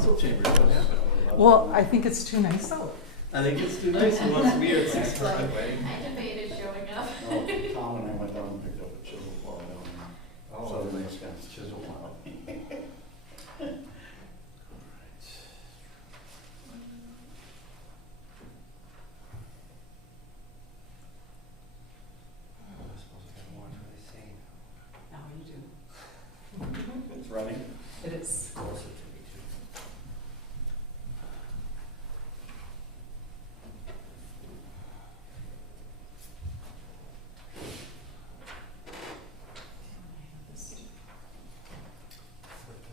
council chambers, what happened? Well, I think it's too nice out. I think it's too nice, he wants to be here at 6:00 anyway. I debated showing up. Oh, Tom and I went down and picked up a chisel plow down there. Oh, So nice. nice guys, chisel plow. I suppose I gotta watch what I say. Now you do. It's running. It is. Closer to me too.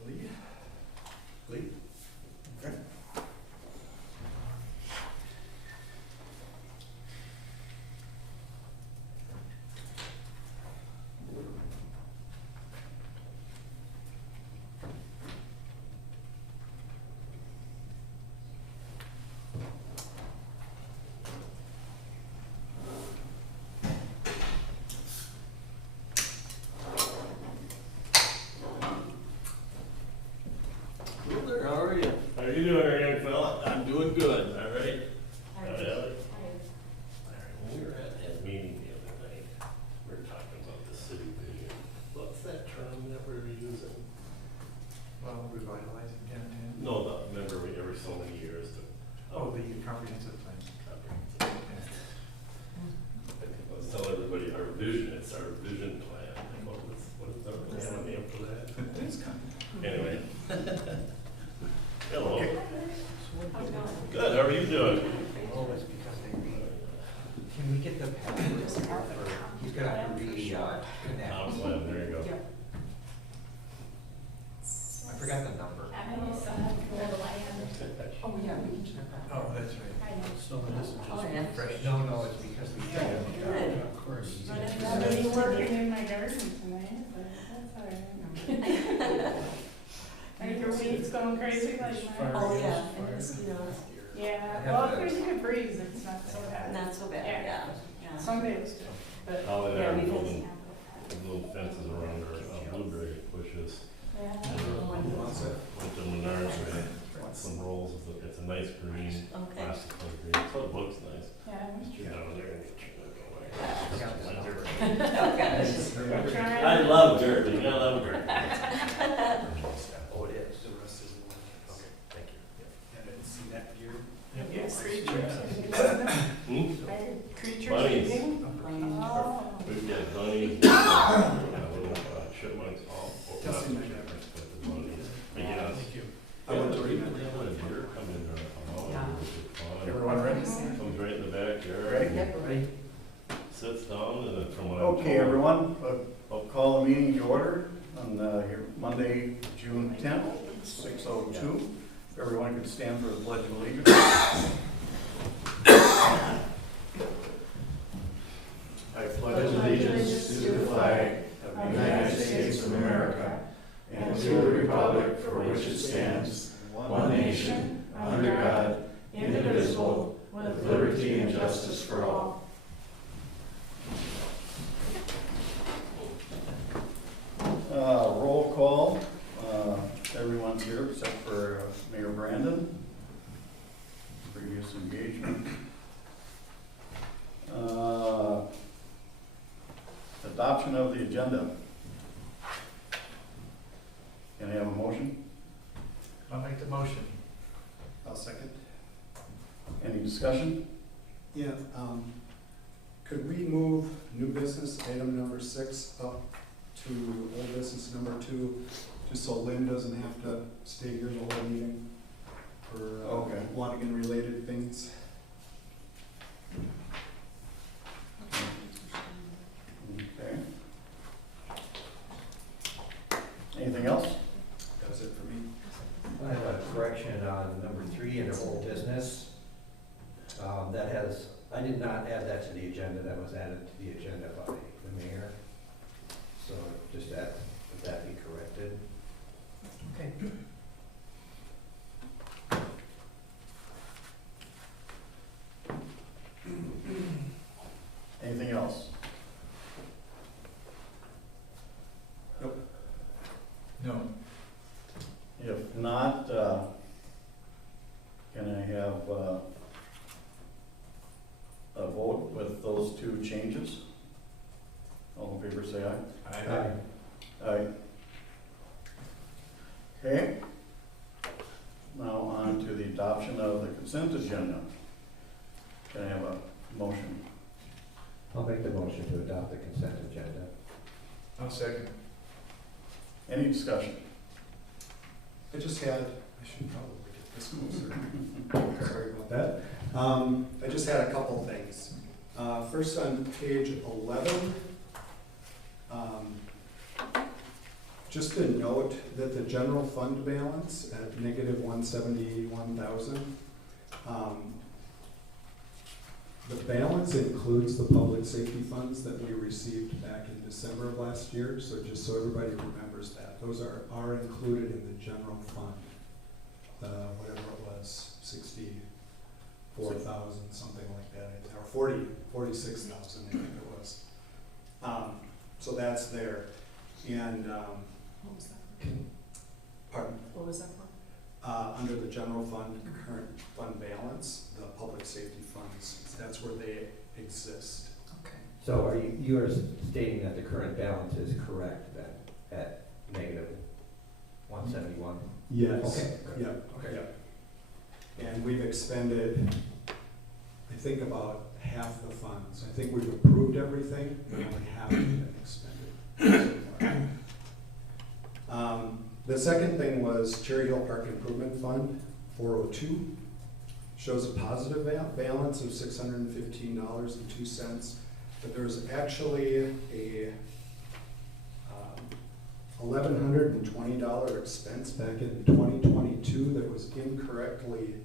Lee? Lee? Okay. Hello there, how are you? How you doing, young fella? I'm doing good, all right. When we were at that meeting the other night, we were talking about the city vision. What's that term that we're using? Well, revitalizing downtown. No, the, remember we every so many years to. Oh, the comprehensive plan. Let's tell everybody our vision, it's our vision plan. Like, what is our plan, name for that? It's coming. Anyway. Hello. How's it going? Good, how are you doing? Oh, it's because they can we get the password for, he's gonna have to connect. Plan, there you go. I forgot the number. I'm gonna send out the land. Oh, yeah, we can check that. Oh, that's right. I know. So this is Oh, just yeah. fresh. No, it's because we. Good. Of course. But if I'm gonna be working in my garden tonight, but that's alright. Are your weeds going crazy like mine? Oh, yeah, and mosquitoes. Yeah, well, if there's a good breeze, it's not so bad. Not so bad, Yeah. yeah. Some days, but, How they yeah, are we building little fences around our blueberry bushes. yeah. Went to Menards, we had some rolls, it's a nice green, Okay. plastic green, so it looks nice. Yeah. Get down there and get We're trying. I love dirt, you gotta love dirt. Oh, it is. The rest is the one. Okay, thank you. I didn't see that here. Yes, creatures. Hmm? Creatures Bunnies. eating? Oh. We've got bunnies, little chipmunks, all, well, not the chipmunks, but the bunnies. But yeah, Thank you. I went to read, they had a deer come in there, Everyone ready? comes right in the backyard. Ready? Ready? Sits down and then from what I'm told. Okay, everyone, I'll call the meeting to order on here Monday, June 10th, 6:02. If everyone could stand for the Pledge of Allegiance. I pledge allegiance to the flag of the United States of America and to the republic for which it stands, one nation, under God, indivisible, with liberty and justice for all. Roll call, everyone's here except for Mayor Brandon, previous engagement. Adoption of the agenda. Can I have a motion? I'll make the motion. I'll second. Any discussion? Yeah, could we move new business item number 6 up to old business number 2, just so Lynn doesn't have to stay here the whole meeting for Okay. Wanigan related things? Okay. Anything else? That was it for me. I have a correction on number 3 in the whole business. That has, I did not add that to the agenda, that was added to the agenda by the mayor. So just that, would that be corrected? Okay. Anything else? No. If not, Can I have a vote with those two changes? All in favor, say aye. Aye. Aye. Okay. Now on to the adoption of the consent agenda. Can I have a motion? I'll make the motion to adopt the consent agenda. I'll second. Any discussion? I just had, I should probably get this closer. Sorry about that. I just had a couple things. First on page 11, just a note that the general fund balance at negative 171,000, the balance includes the public safety funds that we received back in December of last year, so just so everybody remembers that. Those are included in the general fund, whatever it was, 64,000, something like that, or 46,000, I think it was. So that's there, and, What was that? pardon? What was that for? Under the general fund, current fund balance, the public safety funds, that's where they exist. Okay. So are you are stating that the current balance is correct then, at negative 171? Yes. Okay. Yeah, Okay. yeah. And we've expended, I think, about half the funds. I think we've approved everything, but only half has been expended so far. The second thing was Cherry Hill Park Improvement Fund, 402. Shows a positive balance of $615.02, but there's actually a $1,120 expense back in 2022 that was incorrectly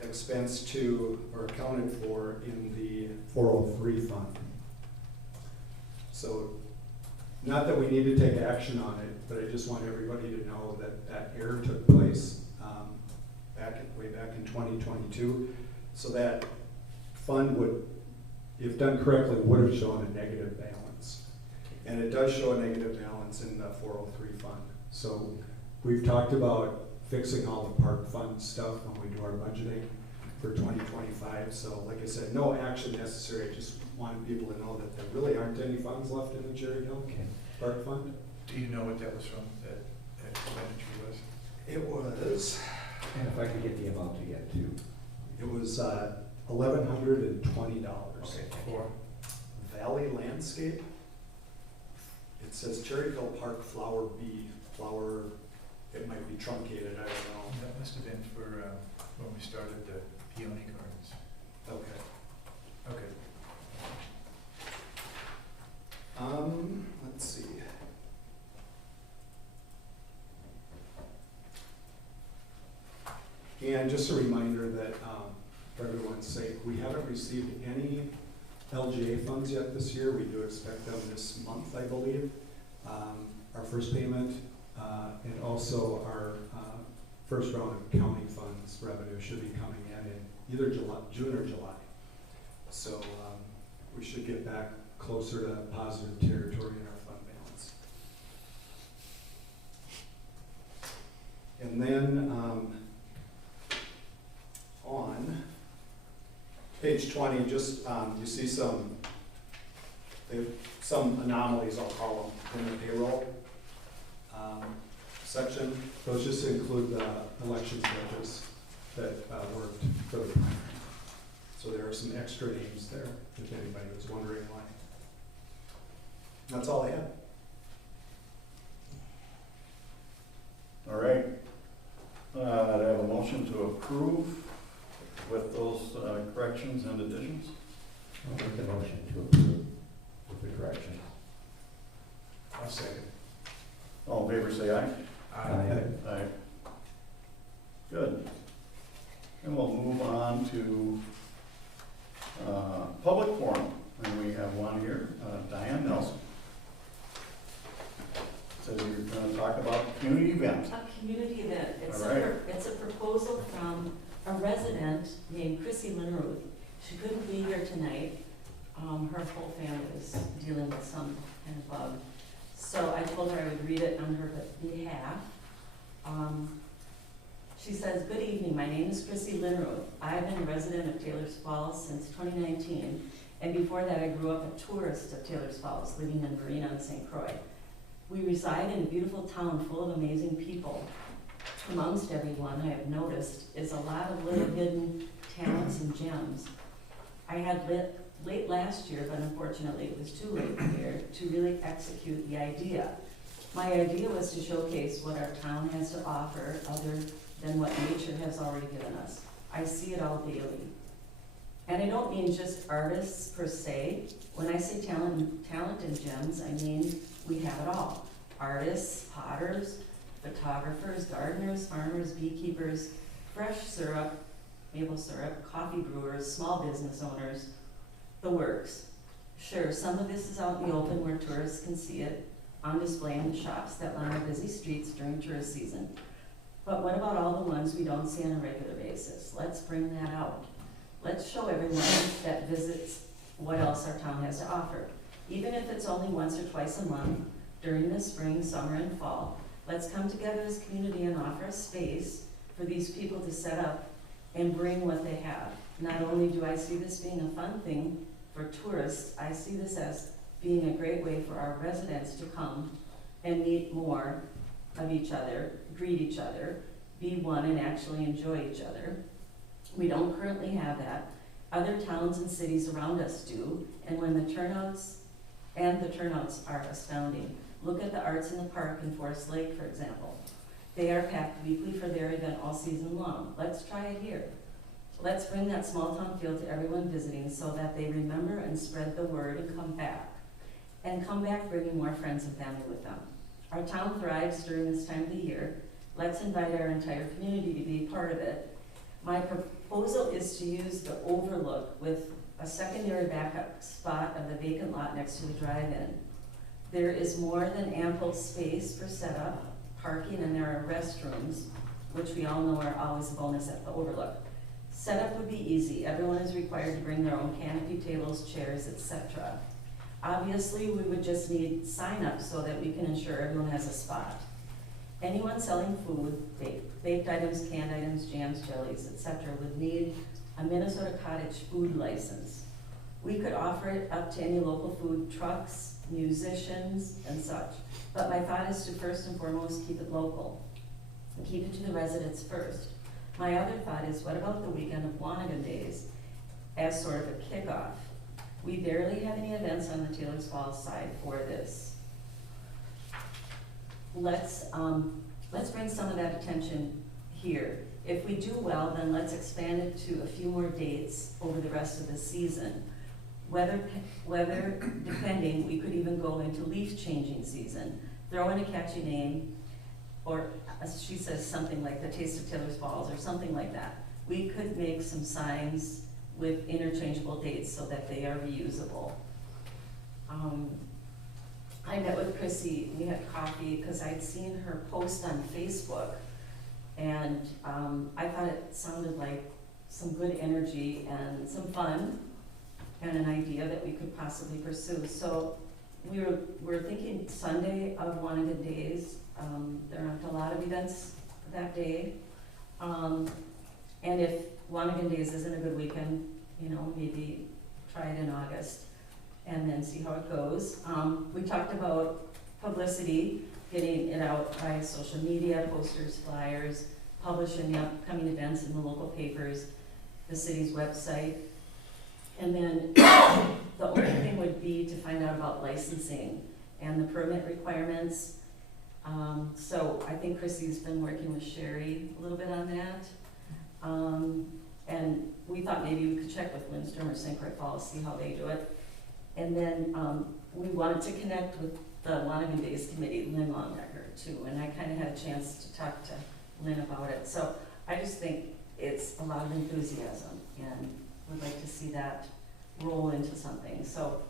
expensed to or accounted for in the 403 fund. So, not that we need to take action on it, but I just want everybody to know that that error took place way back in 2022. So that fund would, if done correctly, would have shown a negative balance. And it does show a negative balance in the 403 fund. So we've talked about fixing all the park fund stuff when we do our budgeting for 2025. So like I said, no action necessary. I just wanted people to know that there really aren't any funds left in the Cherry Hill Park Fund. Do you know what that was from, that expenditure was? It was, And if I could get the amount again too. it was $1,120. For? Valley Landscape. It says Cherry Hill Park Flower B. Flower, it might be truncated, I don't know. That must have been for, when we started the peony gardens. Okay. Okay. Let's see. And just a reminder that, for everyone's sake, we haven't received any LGA funds yet this year. We do expect them this month, I believe. Our first payment, and also our first round of county funds revenue should be coming in either June or July. So we should get back closer to positive territory in our fund balance. And then on page 20, just you see some anomalies, I'll call them, in the payroll section. Those just include the elections judges that worked for the primary. So there are some extra names there, if anybody was wondering why. That's all I have. All right. I have a motion to approve with those corrections and additions. I'll make the motion to approve with the correction. I'll second. All in favor, say aye. Aye. Aye. Good. And we'll move on to public forum. And we have one here, Diane Nelson. So you're going to talk about community event. A community event. It's All right. it's a proposal from a resident named Chrissy Linruth. She couldn't be here tonight. Her whole family was dealing with some kind of bug. So I told her I would read it on her behalf. She She says, "Good evening, my name is Chrissy Linroth. I've been a resident of Taylor's Falls since 2019, and before that I grew up a tourist of Taylor's Falls, living in Marina and St. Croix. We reside in a beautiful town full of amazing people. Amongst everyone, I have noticed, is a lot of little hidden talents and gems. I had late last year, but unfortunately it was too late here, to really execute the idea. My idea was to showcase what our town has to offer other than what nature has already given us. I see it all daily. And I don't mean just artists per se. When I say talent and gems, I mean we have it all. Artists, potters, photographers, gardeners, farmers, beekeepers, fresh syrup, maple syrup, coffee brewers, small business owners, the works. Sure, some of this is out in the open where tourists can see it, on display in the shops that line our busy streets during tourist season. But what about all the ones we don't see on a regular basis? Let's bring that out. Let's show everyone that visits what else our town has to offer. Even if it's only once or twice a month, during the spring, summer, and fall, let's come together as a community and offer a space for these people to set up and bring what they have. Not only do I see this being a fun thing for tourists, I see this as being a great way for our residents to come and meet more of each other, greet each other, be one and actually enjoy each other. We don't currently have that. Other towns and cities around us do, and the turnouts are astounding. Look at the Arts in the Park in Forest Lake, for example. They are packed weekly for their event all season long. Let's try it here. Let's bring that small town feel to everyone visiting so that they remember and spread the word and come back. And come back bringing more friends and family with them. Our town thrives during this time of the year. Let's invite our entire community to be part of it. My proposal is to use the overlook with a secondary backup spot of the vacant lot next to the drive-in. There is more than ample space for setup, parking, and there are restrooms, which we all know are always a bonus at the overlook. Setup would be easy. Everyone is required to bring their own canopy, tables, chairs, etc. Obviously, we would just need sign-up so that we can ensure everyone has a spot. Anyone selling food, baked items, canned items, jams, jellies, etc. would need a Minnesota Cottage food license. We could offer it up to any local food trucks, musicians, and such. But my thought is to first and foremost keep it local. Keep it to the residents first. My other thought is, what about the weekend of Wanigan Days as sort of a kickoff? We barely have any events on the Taylor's Falls side for this. Let's bring some of that attention here. If we do well, then let's expand it to a few more dates over the rest of the season. Weather depending, we could even go into leaf changing season. Throw in a catchy name, or as she says, something like the Taste of Taylor's Falls or something like that. We could make some signs with interchangeable dates so that they are reusable. I met with Chrissy, we had coffee, because I'd seen her post on Facebook, and I thought it sounded like some good energy and some fun, and an idea that we could possibly pursue. So we're thinking Sunday of Wanigan Days. There aren't a lot of events that day. And if Wanigan Days isn't a good weekend, you know, maybe try it in August and then see how it goes. We talked about publicity, getting it out by social media, posters, flyers, publishing the upcoming events in the local papers, the city's website. And then the only thing would be to find out about licensing and the permit requirements. So I think Chrissy's been working with Sherry a little bit on that. And we thought maybe we could check with Lindstrom or St. Croix Falls, see how they do it. And then we wanted to connect with the Wanigan Days Committee, Lynn Longnecker, too. And I kind of had a chance to talk to Lynn about it. So I just think it's a lot of enthusiasm, and would like to see that roll into something. So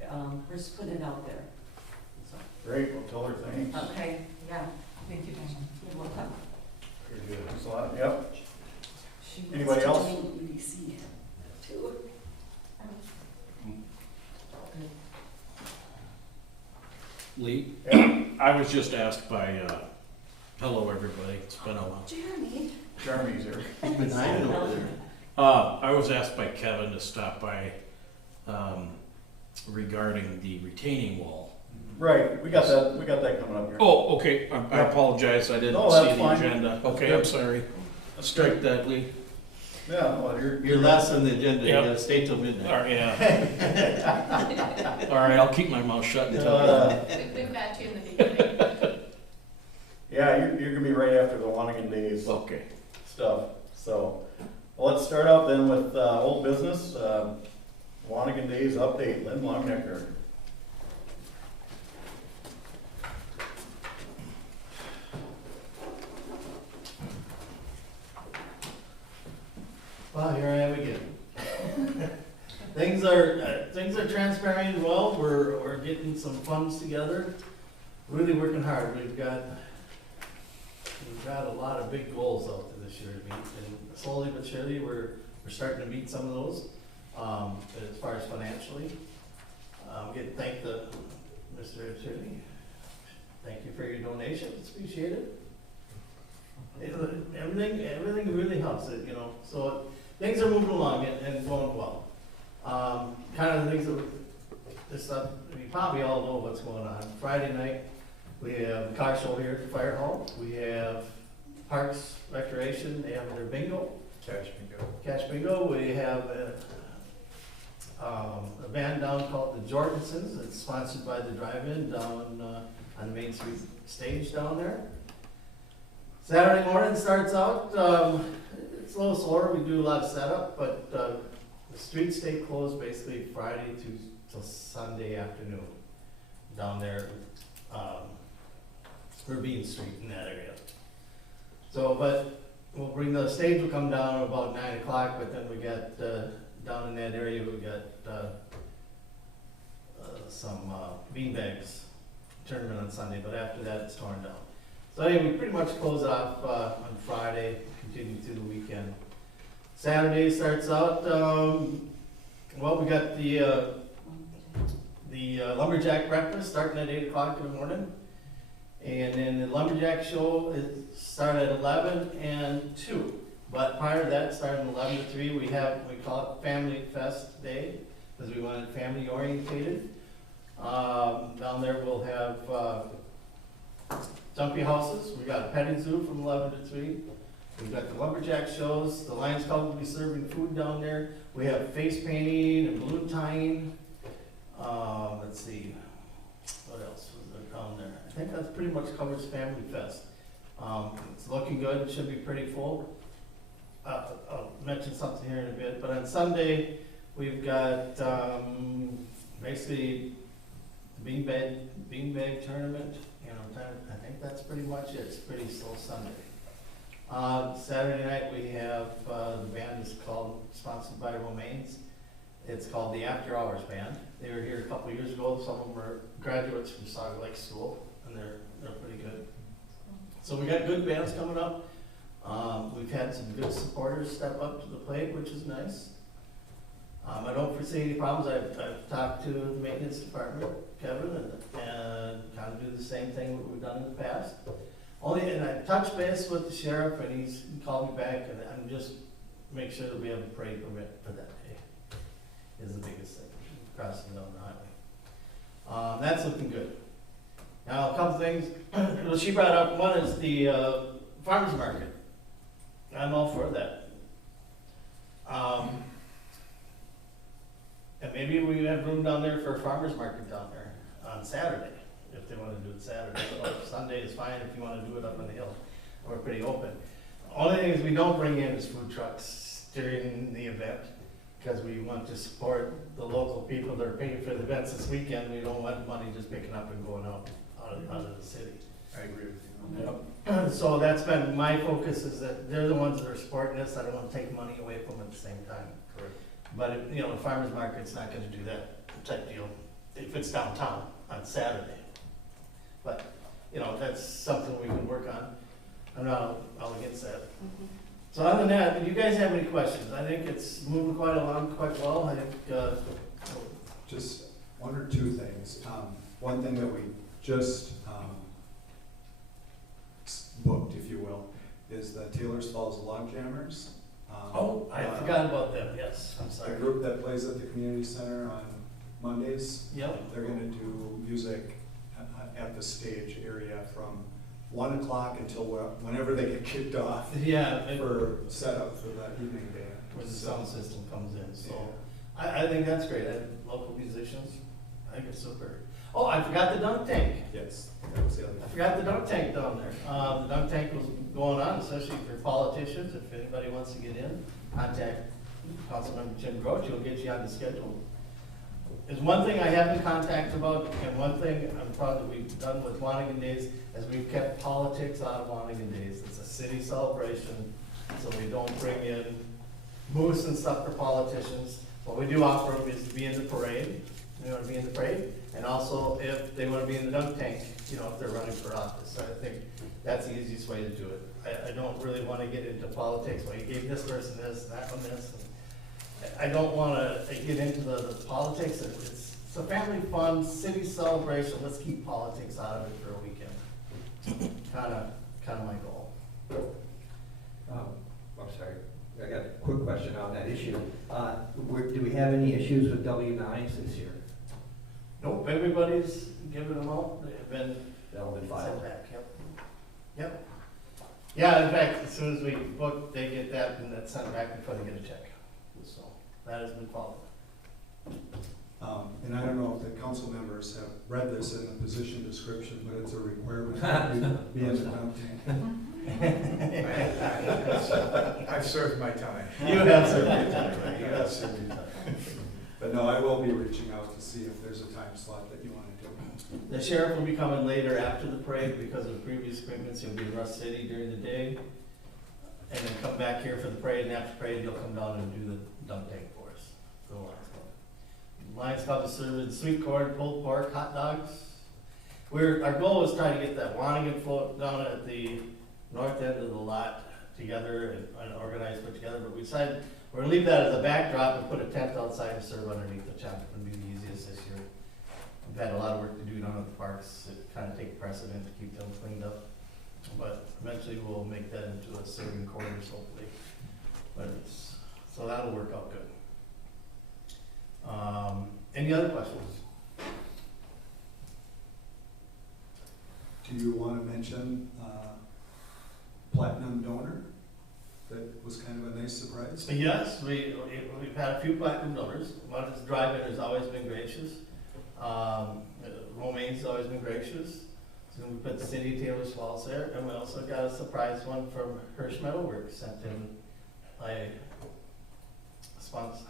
we're just putting it out there. So. Great, well, tell her thanks. Okay, yeah. Thank you, Diane. You're welcome. Very good, thanks a lot, yep. She wants Anybody to else? join UDC too. Lee? Yeah. I was just asked by Hello, everybody. It's been a while. Jeremy. Jeremy's here. He's been hiding over there. I was asked by Kevin to stop by, regarding the retaining wall. Right, we got that coming up here. Oh, okay. I apologize. I didn't No, see that's the fine. agenda. That's Okay, good. I'm sorry. Strike that, Lee. Yeah, well, You're last on the agenda, you Yep. gotta stay till All midnight. right, yeah. All right, I'll keep my mouth shut until. We've got you in the beginning. Yeah, you're gonna be right after the Wanigan Days Okay. stuff, so. Well, let's start out then with, old business, Wanigan Days update, Lynn Longnecker. Well, here I am again. Things are transpiring well, we're getting some funds together, really working hard. We've got a lot of big goals out there this year to meet, and slowly but surely, we're starting to meet some of those, as far as financially. Get thank the, Mr. Attorney, thank you for your donation, it's appreciated. Everything really helps it, so things are moving along and going well. Kind of the things that, this stuff, you probably all know what's going on. Friday night, we have a car show here at the fire hall. We have Parks Recreation, they have their bingo. Cash bingo. We have a band down called the Jordansons. It's sponsored by the drive-in down on the Main Street stage down there. Saturday morning starts out, it's a little slower, we do a lot of setup, but the streets stay closed basically Friday till Sunday afternoon down there, Urbine Street in that area. So, but we'll bring the stage will come down about 9 o'clock, but then we got, down in that area, we got some beanbags tournament on Sunday, but after that it's torn down. So anyway, we pretty much close off on Friday, continue through the weekend. Saturday starts out, well, we got the lumberjack breakfast starting at 8 o'clock in the morning. And then the lumberjack show is start at 11 and 2. But prior to that, starting 11 to 3, we call it Family Fest Day, because we want it family orientated. Down there we'll have Jumpy houses. We got a petting zoo from 11 to 3. We've got the lumberjack shows. The Lions Club will be serving food down there. We have face painting and balloon tying. Let's see, what else was there down there? I think that's pretty much covers Family Fest. It's looking good. It should be pretty full. I'll mention something here in a bit. But on Sunday, we've got basically the beanbag tournament. I think that's pretty much it. It's pretty slow Sunday. Saturday night we have the band is sponsored by Romaines. It's called the After Hours Band. They were here a couple of years ago. Some of them are graduates from Saga Lake School, and they're pretty good. So we got good bands coming up. We've had some good supporters step up to the plate, which is nice. I don't foresee any problems. I've talked to the maintenance department, Kevin, and kind of do the same thing that we've done in the past. And I touched base with the sheriff, and he called me back, and I'm just make sure that we have a parade permit for that day. Is the biggest thing, crossing down the highway. That's looking good. Now, a couple things. Well, she brought up, one is the farmer's market. I'm all for that. And maybe we have room down there for a farmer's market down there on Saturday, if they want to do it Saturday. Or Sunday is fine if you want to do it up on the hill. We're pretty open. The only thing is we don't bring in is food trucks during the event, because we want to support the local people that are paying for the events this weekend. We don't want money just picking up and going out of the city. I agree with you. Yep. So that's been my focus, is that they're the ones that are supporting this. I don't want to take money away from them at the same time. Correct. But, the farmer's market's not gonna do that type deal if it's downtown on Saturday. But, that's something we can work on. I'm not all against that. So other than that, do you guys have any questions? I think it's moving quite along quite well. I think, Just one or two things. One thing that we just booked, if you will, is the Taylor's Falls Log Jammers. Oh, I forgot about them, yes, I'm A sorry. group that plays at the community center on Mondays. Yep. They're gonna do music at the stage area from 1 o'clock until whenever they get kicked off Yeah, for setup for that evening band. where the sound system comes in, so, I think that's great, local musicians, I think it's super. Oh, I forgot the dunk tank, Yes, that was the other. I forgot the dunk tank down there. The dunk tank was going on, especially for politicians, if anybody wants to get in, contact Councilmember Jim Groch, he'll get you on the schedule. There's one thing I have been contacted about, and one thing I'm proud that we've done with Wanigan Days, is we've kept politics out of Wanigan Days. It's a city celebration, so we don't bring in moose and stuff for politicians. What we do offer them is to be in the parade, they want to be in the parade, and also if they want to be in the dunk tank, you know, if they're running for office. I think that's the easiest way to do it. I don't really want to get into politics, well, you gave this person this, that one this. I don't want to get into the politics. It's a family fun, city celebration. Let's keep politics out of it for a weekend. Kind of my goal. I'm sorry, I got a quick question on that issue. Do we have any issues with W-9s this year? Nope, everybody's given them out. They've been That'll be sent filed. back. Yep. Yeah, in fact, as soon as we book, they get that and that's sent back before they get a check. So that has been followed. And I don't know if the council members have read this in the position description, but it's a requirement to be in the dunk tank. I've served my time. You have served your time, right? You have served your time. But no, I will be reaching out to see if there's a time slot that you want to do. The sheriff will be coming later after the parade because of previous commitments. He'll be in Rush City during the day. And then come back here for the parade, and after the parade, he'll come down and do the dunk tank for us, for the Lions Club. Lions Club is serving sweet corn, pulled pork, hot dogs. Our goal is trying to get that Wanigan float down at the north end of the lot together and organized, put together, but we decided we're gonna leave that as a backdrop and put a tent outside and serve underneath the tent. It'll be the easiest this year. We've had a lot of work to do down at the parks, to kind of take precedent to keep them cleaned up. But eventually we'll make that into a serving quarters, hopefully. So that'll work out good. Any other questions? Do you want to mention Platinum Donor? That was kind of a nice surprise. Yes, we've had a few platinum donors. One is Drive-In has always been gracious. Romaine's always been gracious. So we put the city of Taylor's Falls there, and we also got a surprise one from Hirsch Metalworks, sent in a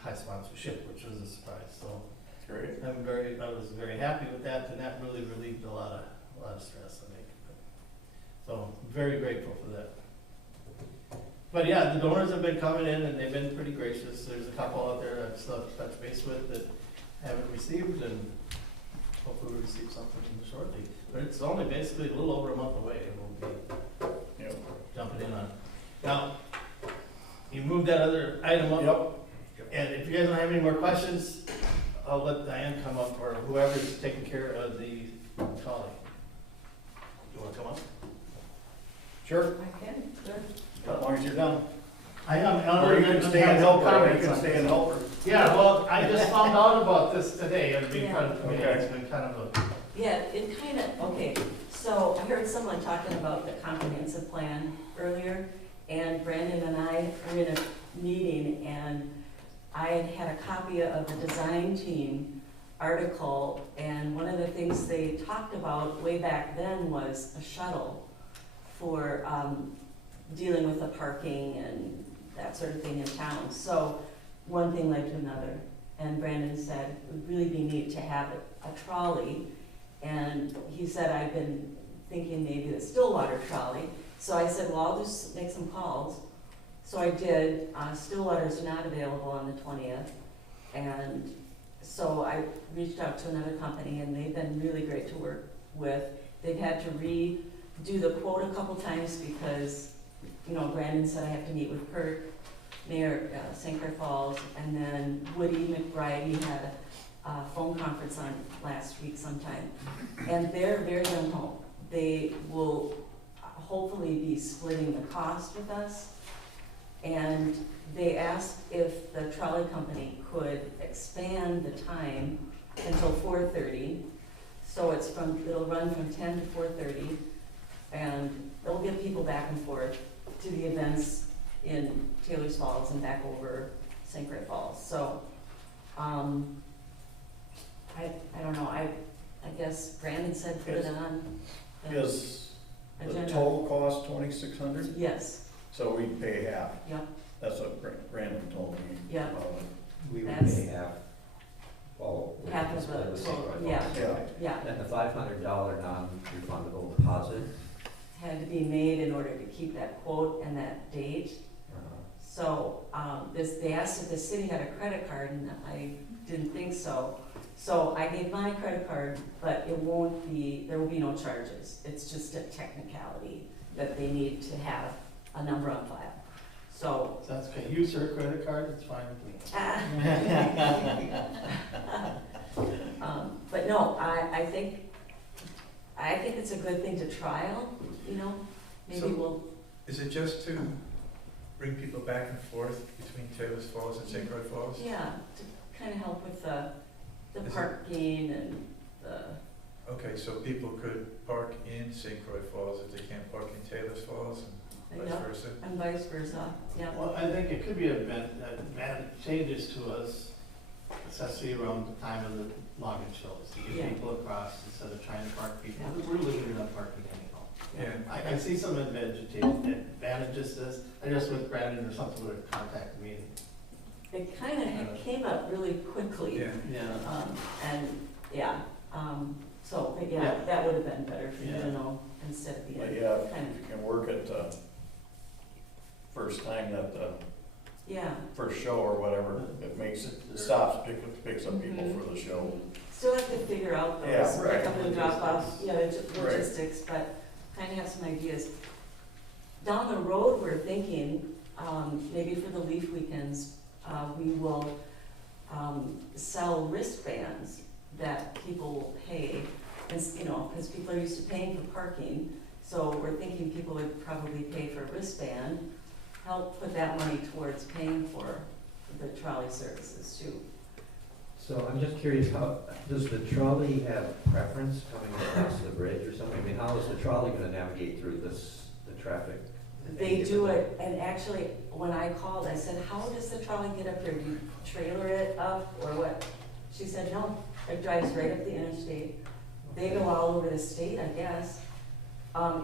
high sponsorship, which was a surprise. So Great. I was very happy with that, and that really relieved a lot of stress, I think. So very grateful for that. But yeah, the donors have been coming in and they've been pretty gracious. There's a couple out there I've still touched base with that haven't received, and hopefully we'll receive something shortly. But it's only basically a little over a month away, and we'll be jumping in on it. Now, you moved that other item up. Yep. And if you guys don't have any more questions, I'll let Diane come up, or whoever's taking care of the trolley. You wanna come up? Sure. I can, sure. As long as you're done. I am. Or you can stay and help her. You can stay and help her. Yeah, well, I just found out about this today. I've been Yeah. kind of, it's been kind of a, Yeah, it kind of, okay, so I heard someone talking about the comprehensive plan earlier, and Brandon and I were in a meeting, and I had a copy of the design team article, and one of the things they talked about way back then was a shuttle for dealing with the parking and that sort of thing in town. So one thing led to another, and Brandon said it would really be neat to have a trolley. And he said, I've been thinking maybe the Stillwater trolley. So I said, well, I'll just make some calls. So I did. Stillwater's not available on the 20th. And so I reached out to another company, and they've been really great to work with. They've had to redo the quote a couple times because, you know, Brandon said I have to meet with Kurt, Mayor St. Clair Falls, and then Woody McBride, he had a phone conference on last week sometime. And they're very gung ho. They will hopefully be splitting the cost with us. And they asked if the trolley company could expand the time until 4:30. So it'll run from 10 to 4:30, and it'll get people back and forth to the events in Taylor's Falls and back over St. Croix Falls. So, I don't know, I guess Brandon said put it on the Is the agenda. total cost 2,600? Yes, So we pay half? Yep. That's what Brandon told me. Yep. about it. We would That's- pay half. Well, we Half can of split the with St. total, Croix yeah. Falls. Yeah. yeah, And the $500 non-refundable deposit, had to be made in order to keep that quote and that date. So, they asked if the city had a credit card, and I didn't think so. So I gave my credit card, but there will be no charges. It's just a technicality that they need to have a number on file. So, That's okay, use her credit card, it's fine with me. but no, I think it's a good thing to trial, you know, maybe So- we'll, Is it just to bring people back and forth between Taylor's Falls and St. Croix Falls? yeah, to kind of help with the Is it- parking and the, Okay, so people could park in St. Croix Falls if they can't park in Taylor's Falls and vice yeah, versa? and vice versa, yeah. Well, I think it could be advantageous to us, especially around the time of the logging shows, to Yeah. get people across instead of trying to park people. Yeah. We're limited on parking anyhow. Yeah. I see some advantages to this. I just with Brandon or something would have contacted me. It kind of came up really quickly. Yeah. Yeah. And, yeah, so, yeah, Yeah. that would have been better for you Yeah. to know instead of But being yeah, kind if you can work it first time that the of, yeah. first show or whatever, it makes it, stops, picks up people for the show. Still have to figure out Yeah, those right. pick up and drop off, yeah, Right. logistics, but kind of have some ideas. Down the road, we're thinking, maybe for the Leaf Weekends, we will, sell wristbands that people will pay, and, you know, because people are used to paying for parking, so we're thinking people would probably pay for a wristband, help put that money towards paying for the trolley services too. So I'm just curious, how, does the trolley have preference coming across the bridge or something? I mean, how is the trolley gonna navigate through the traffic? They do it, and actually, when I called, I said, how does the trolley get up here? Do you trailer it up or what? She said, no, it drives right up the interstate. They go all over the state, I guess.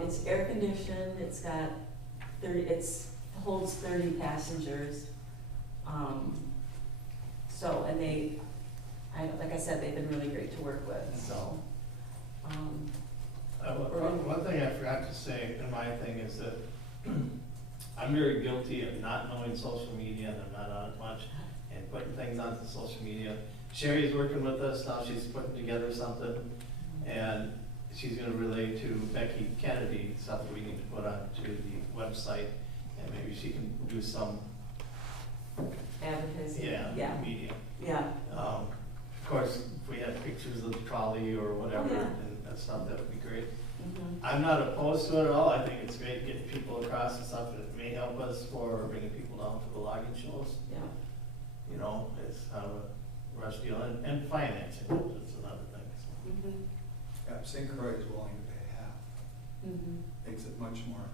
It's air conditioned, it's got 30, holds 30 passengers. So, and like I said, they've been really great to work with, so. One thing I forgot to say in my thing is that I'm very guilty of not knowing social media, and I'm not on it much, and putting things onto social media. Sherry's working with us now, she's putting together something, and she's gonna relay to Becky Kennedy stuff that we need to put onto the website, and maybe she can do some, Advertising. yeah, media. Yeah, Of course, if we have pictures of the trolley or whatever, Oh, yeah. and that stuff, that would be great. mhm. I'm not opposed to it at all, I think it's great getting people across and stuff, it may help us for bringing people down to the logging shows. Yeah. You know, it's kind of a rush deal, and financing, that's another thing, so. Mhm. Yeah, St. Croix is willing to pay half, Mhm. makes it much more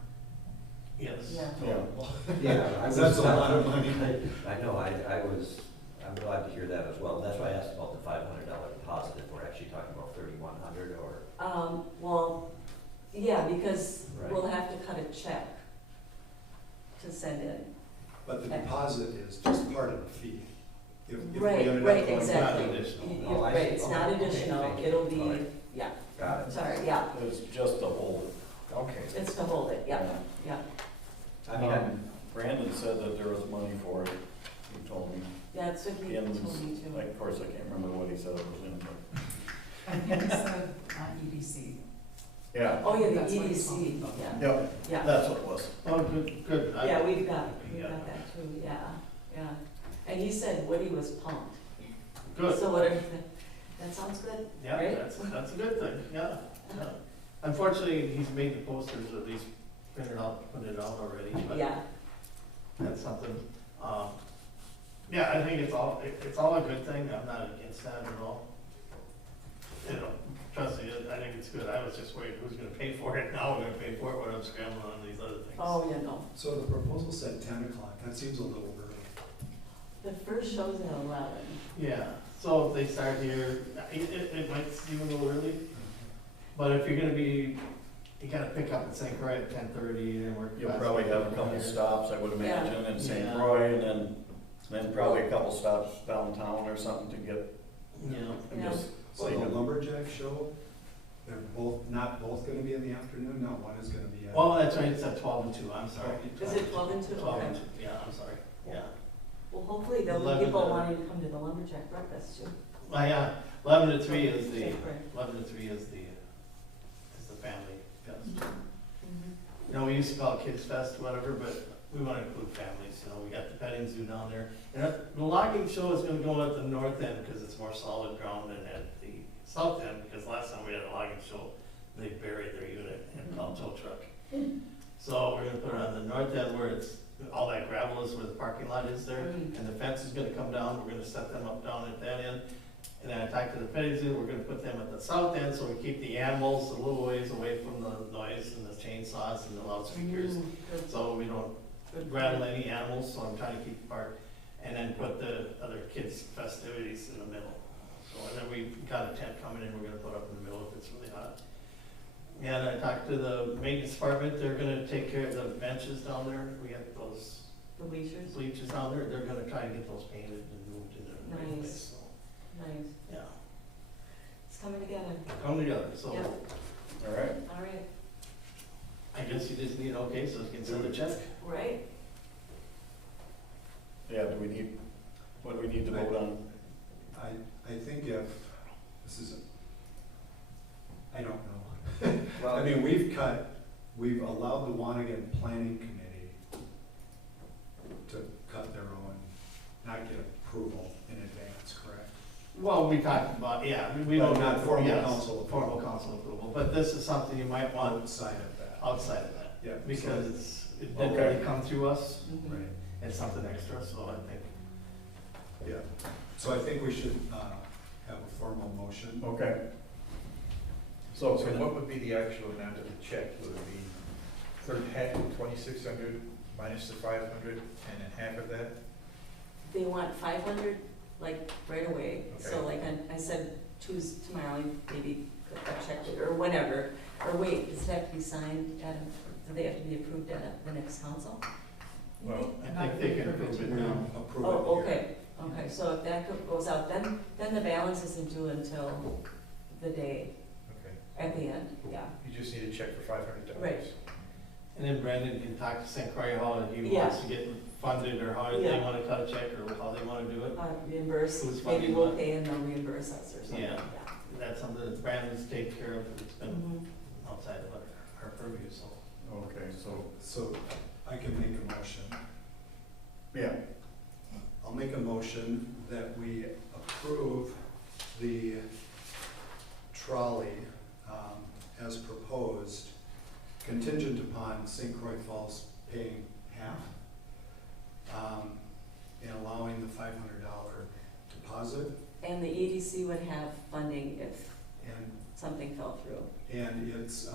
Yes. Yeah. tolerable. Yeah. I was That's a lot of money. I know, I'm glad to hear that as well. That's why I asked about the $500 deposit, if we're actually talking about 3,100 or. Well, yeah, because Right. we'll have to cut a check to send in. But the deposit is just part of the fee. If we Right, ended up right, going exactly. Not additional. Oh, I Right, see. it's not Oh, okay, additional, thank you. it'll All be, right. yeah, Got it. sorry, yeah, It's just to hold it. Okay. it's to hold it, yeah, yeah, I mean, Brandon said that there was money for it, he told me. yeah, it's what he In, told me to. like, of course, I can't remember what he said it was in, but. I think he said EDC. Yeah, Oh, yeah, the That's what he EDC, told me. yeah, yep, yeah, that's what it was. Oh, good. yeah, we've got Yeah. that too, yeah, yeah. And he said Woody was pumped. Good. So whatever, that sounds good, Yeah, right? that's a good thing, yeah. Unfortunately, he's made the posters of these printed out, put it out already, but Yeah, that's something. Yeah, I think it's all a good thing. I'm not against that at all. You know, trust me, I think it's good. I was just worried who's gonna pay for it. Now we're gonna pay for it when I'm scrambling on these other things. oh, yeah, no. So the proposal said 10 o'clock, that seems a little early. The first show's at 11. Yeah, so if they start here, it might seem a little early, but if you're gonna be, you gotta pick up at St. Croix at 10:30 and work. You'll probably have a couple stops, I would imagine, in St. Yeah. Croix, and then probably a couple stops downtown or something to get, You know, and Yeah. just, So the lumberjack show, they're not both gonna be in the afternoon, no, one is gonna be at. well, that's right, it's at 12 and 2, I'm sorry. Is it 12 and 2? 12 and Okay. 2, yeah, I'm sorry, yeah. Well, hopefully there'll be 11 people to- wanting to come to the lumberjack breakfast too. Yeah, 11 to 3 is the, St. Croix. 11 to 3 is the family fest. Mhm. You know, we used to call it Kids Fest, whatever, but we want to include families, you know, we got the petting zoo down there. And the logging show is gonna go at the north end because it's more solid ground than at the south end, because last time we had a logging show, they buried their unit and called tow truck. So we're gonna put it on the north end where it's, all that gravel is where the parking lot is there, Mhm. and the fence is gonna come down, we're gonna set them up down at that end. And then I talked to the petting zoo, we're gonna put them at the south end, so we keep the animals a little ways away from the noise and the chainsaws and the loudspeakers. Mm, good. So we don't Good. rattle any animals, so I'm trying to keep apart. And then put the other kids' festivities in the middle. So, and then we've got a tent coming in, we're gonna put up in the middle if it's really hot. And I talked to the maintenance department, they're gonna take care of the benches down there, we got those The bleachers, bleachers down there, they're gonna try and get those painted and moved in the right Nice. place, so, nice. yeah. It's coming together. Come together, so Yep. all right? All right, I guess you just need, okay, so you can send a check. right? Yeah, what do we need to vote on? I think if, this is, I don't know. I mean, we've allowed the Wanigan Planning Committee to cut their own, not get approval in advance, correct? Well, we talked about, yeah, we don't. But not formal yes, council approval. Formal council approval, but this is something you might want Outside of that. outside of that. Yeah. Because it didn't Okay. really come through us, Mhm. Right, it's something extra, so I think. yeah. So I think we should have a formal motion. Okay. So what would be the actual amount of the check? Would it be half of 2,600 minus the 500 and then half of that? They want 500, like, right away. So Okay. like I said, choose tomorrow, maybe put a check or whatever. Or wait, does it have to be signed at, do they have to be approved at the next council? Well, I think they can approve it now. Approve it Oh, here. okay, so if that goes out, then the balance isn't due until the day okay. at the end, yeah. You just need a check for $500. Right. And then Brandon can talk to St. Croix Hall if he Yeah. wants to get funded or how they Yeah. wanna cut a check or how they wanna do it. Reimburse, Who's maybe funding we'll what? pay and they'll reimburse us or something, Yeah. yeah. That's something that Brandon's taken care of, it's been Mhm. outside of our purview, so. Okay, So I can make a motion. yeah, I'll make a motion that we approve the trolley as proposed, contingent upon St. Croix Falls paying half and allowing the $500 deposit. And the EDC would have funding if And something fell through. it's,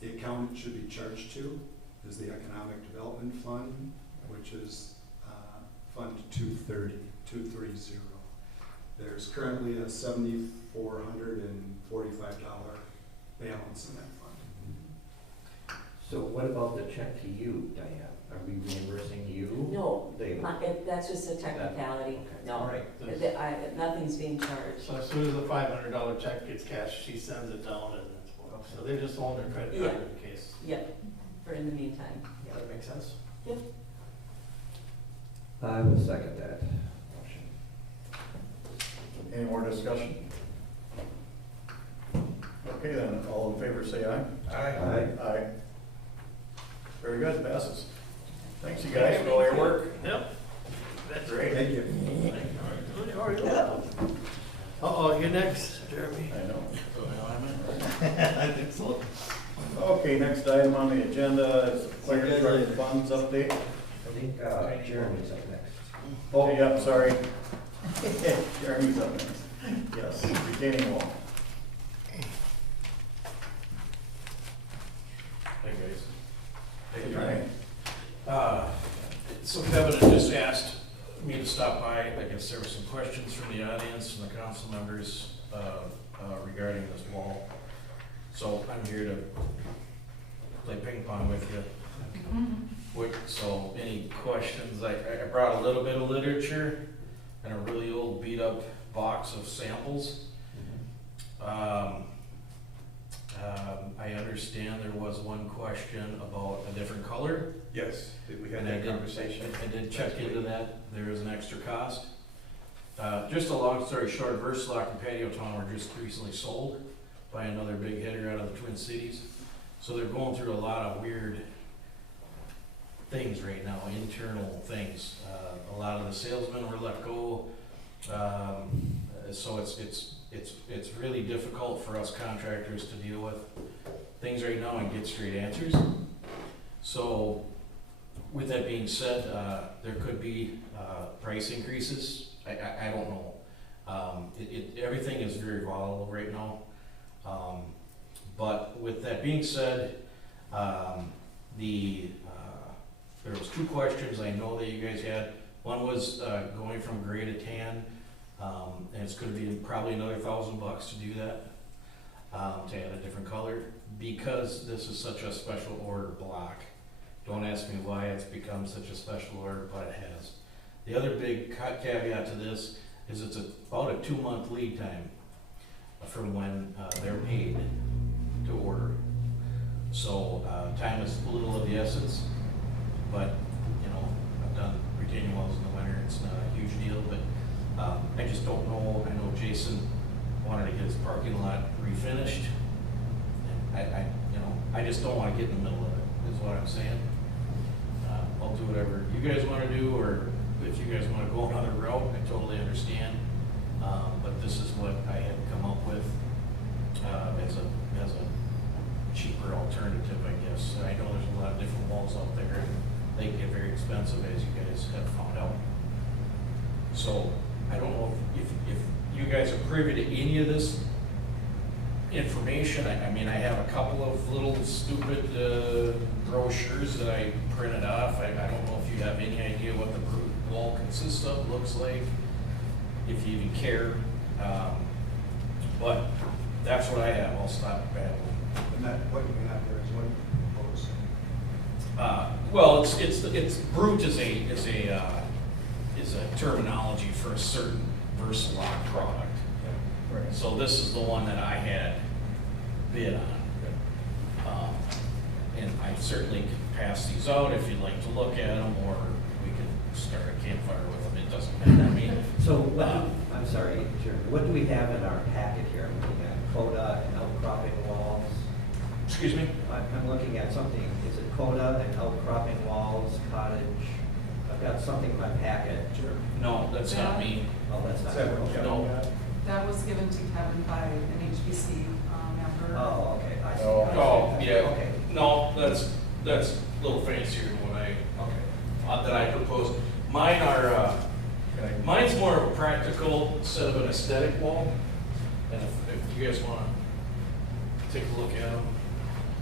the account it should be charged to is the Economic Development Fund, which is Fund 230. There's currently a $7,445 balance in that fund. So what about the check to you, Diane? Are we reimbursing you? No, They, that's just a technicality, okay. no. All right. Nothing's being charged. So as soon as the $500 check gets cashed, she sends it down and it's, so they're just holding their credit card in case. Yep, for in the meantime. Does that make sense? I will second that motion. any more discussion? Okay, then, all in favor, say aye. Aye. Aye. Very good, passes. Thanks, you guys, for all your work. Yep. That's Great. Thank you. Uh-oh, you're next, Jeremy. I know. I think so. Okay. Okay, next item on the agenda is fire truck funds update. I think Jeremy's up next. Oh, yeah, sorry. Jeremy's up next. Yes, retaining wall. Hey, guys. Hey, Ryan. So Kevin had just asked me to stop by. I guess there were some questions from the audience and the council members regarding this wall. So I'm here to play ping pong with you. So any questions? I brought a little bit of literature and a really old beat up box of samples. I understand there was one question about a different color. Yes, we had And I that did, conversation. I did check into that, there is an extra cost. Just a long story short, Versalock and Patio Town were just recently sold by another big hitter out of the Twin Cities. So they're going through a lot of weird things right now, internal things. A lot of the salesmen were let go. So it's really difficult for us contractors to deal with things right now and get straight answers. So with that being said, there could be price increases. I don't know. Everything is very volatile right now. But with that being said, there was two questions I know that you guys had. One was going from gray to tan, and it's going to be probably another $1,000 to do that, to add a different color, because this is such a special order block. Don't ask me why it's become such a special order, but it has. The other big caveat to this is it's about a 2-month lead time from when they're paid to order. So time is a little of the essence, but you know, I've done retaining walls in the winter, it's not a huge deal, but I just don't know. I know Jason wanted to get his parking lot refinished. And I just don't want to get in the middle of it, is what I'm saying. I'll do whatever you guys want to do, or if you guys want to go another route, I totally understand. But this is what I had come up with as a cheaper alternative, I guess. I know there's a lot of different walls out there, and they can get very expensive, as you guys have found out. So I don't know if you guys are privy to any of this information. I mean, I have a couple of little stupid brochures that I printed off. I don't know if you have any idea what the wall consists of, looks like, if you even care. But that's what I have. I'll stop babbling. And that, what you have there is what you propose. Well, it's brute is a terminology for a certain Versalock product. Right. So this is the one that I had bid on. And I certainly can pass these out if you'd like to look at them, or we can start a campfire with them. It doesn't matter. I mean, So I'm sorry, Jeremy, what do we have in our packet here? I'm looking at Coda and outcropping walls. excuse me? I'm looking at something, is it Coda and outcropping walls, cottage? I've got something in my packet. No, that's not me. Oh, that's not. Yeah. No. That was given to Kevin by an HBC member. Oh, okay, I see. Oh, yeah. Okay, No, that's a little fancier than what okay. that I proposed. Mine are, mine's more of a practical instead of an aesthetic wall. And if you guys want to take a look at them,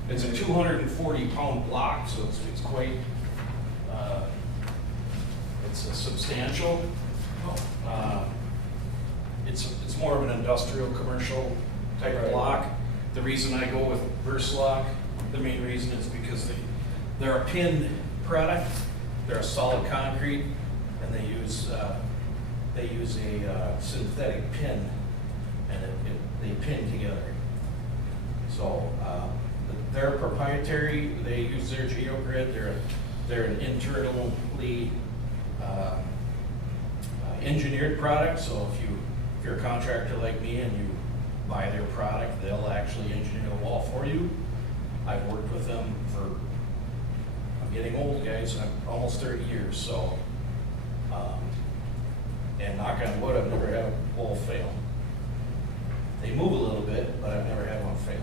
it's a 240-pound block, so it's quite, it's a substantial. It's more of an industrial, commercial type of block. The reason I go with Versalock, the main reason is because they're a pinned product. They're a solid concrete, and they use a synthetic pin, and they pin together. So they're proprietary. They use their GeoGrid. They're an internally engineered product. So if you're a contractor like me and you buy their product, they'll actually engineer the wall for you. I've worked with them for, I'm getting old, guys, I'm almost 30 years, so, and knock on wood, I've never had a wall fail. They move a little bit, but I've never had one fail.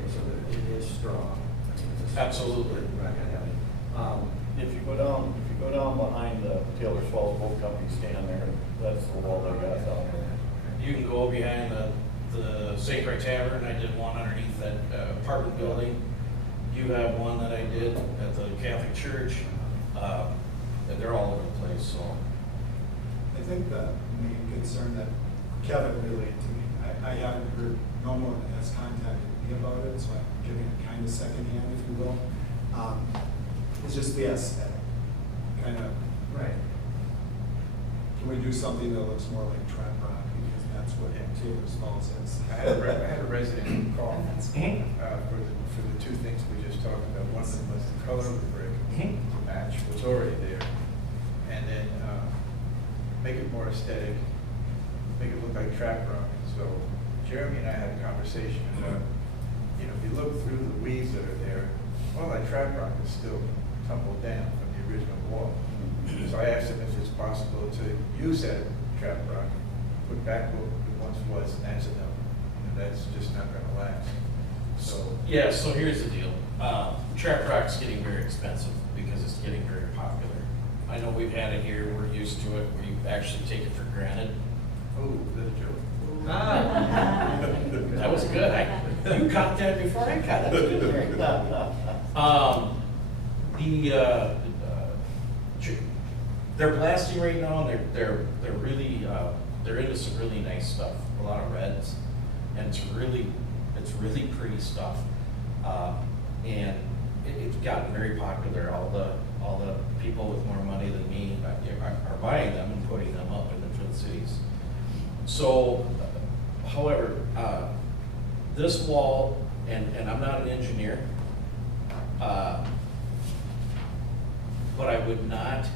Okay, so that it is strong. I mean, it's a- Absolutely. We're not gonna have it. If you go down behind the Taylor's Falls Boat Company stand there, that's the wall they got down there. You can go behind the St. Croix Tavern, I did one underneath that apartment building. You have one that I did at the Catholic Church, and they're all over the place, so. I think the main concern that Kevin relayed to me, I haven't heard, no one has contacted me about it, so I'm giving it kind of secondhand, if you will. It's just the aesthetic, kind of, Right. can we do something that looks more like trap rock, because that's what Taylor's Falls is. I had a resident call, for the two things we just talked about. One of them was the color of the brick, to match what's already there, and then, make it more aesthetic, make it look like trap rock. So Jeremy and I had a conversation about, if you look through the weeds that are there, all that trap rock is still tumbled down from the original wall. So I asked him if it's possible to use that trap rock, put back what it once was, and that's enough. And that's just not gonna last. So, Yeah, so here's the deal. Trap rock's getting very expensive because it's getting very popular. I know we've had it here, we're used to it, we actually take it for granted. oh, that's a joke. That was good. You caught that before I caught it. That's good. They're blasting right now, and they're really, they're into some really nice stuff, a lot of reds, and it's really pretty stuff. And it's gotten very popular. All the people with more money than me are buying them and putting them up in the Twin Cities. So, however, this wall, and I'm not an engineer, but I would not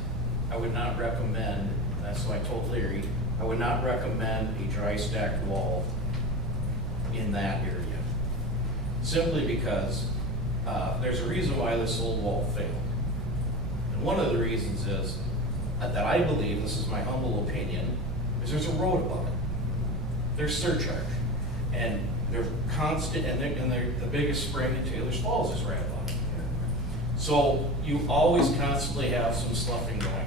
recommend, that's what I told Larry, I would not recommend a dry stacked wall in that area. Simply because there's a reason why this old wall failed. And one of the reasons is that I believe, this is my humble opinion, is there's a road above it. There's surcharge. And they're constant, and the biggest spring in Taylor's Falls is right above it. So you always constantly have some sloughing going on.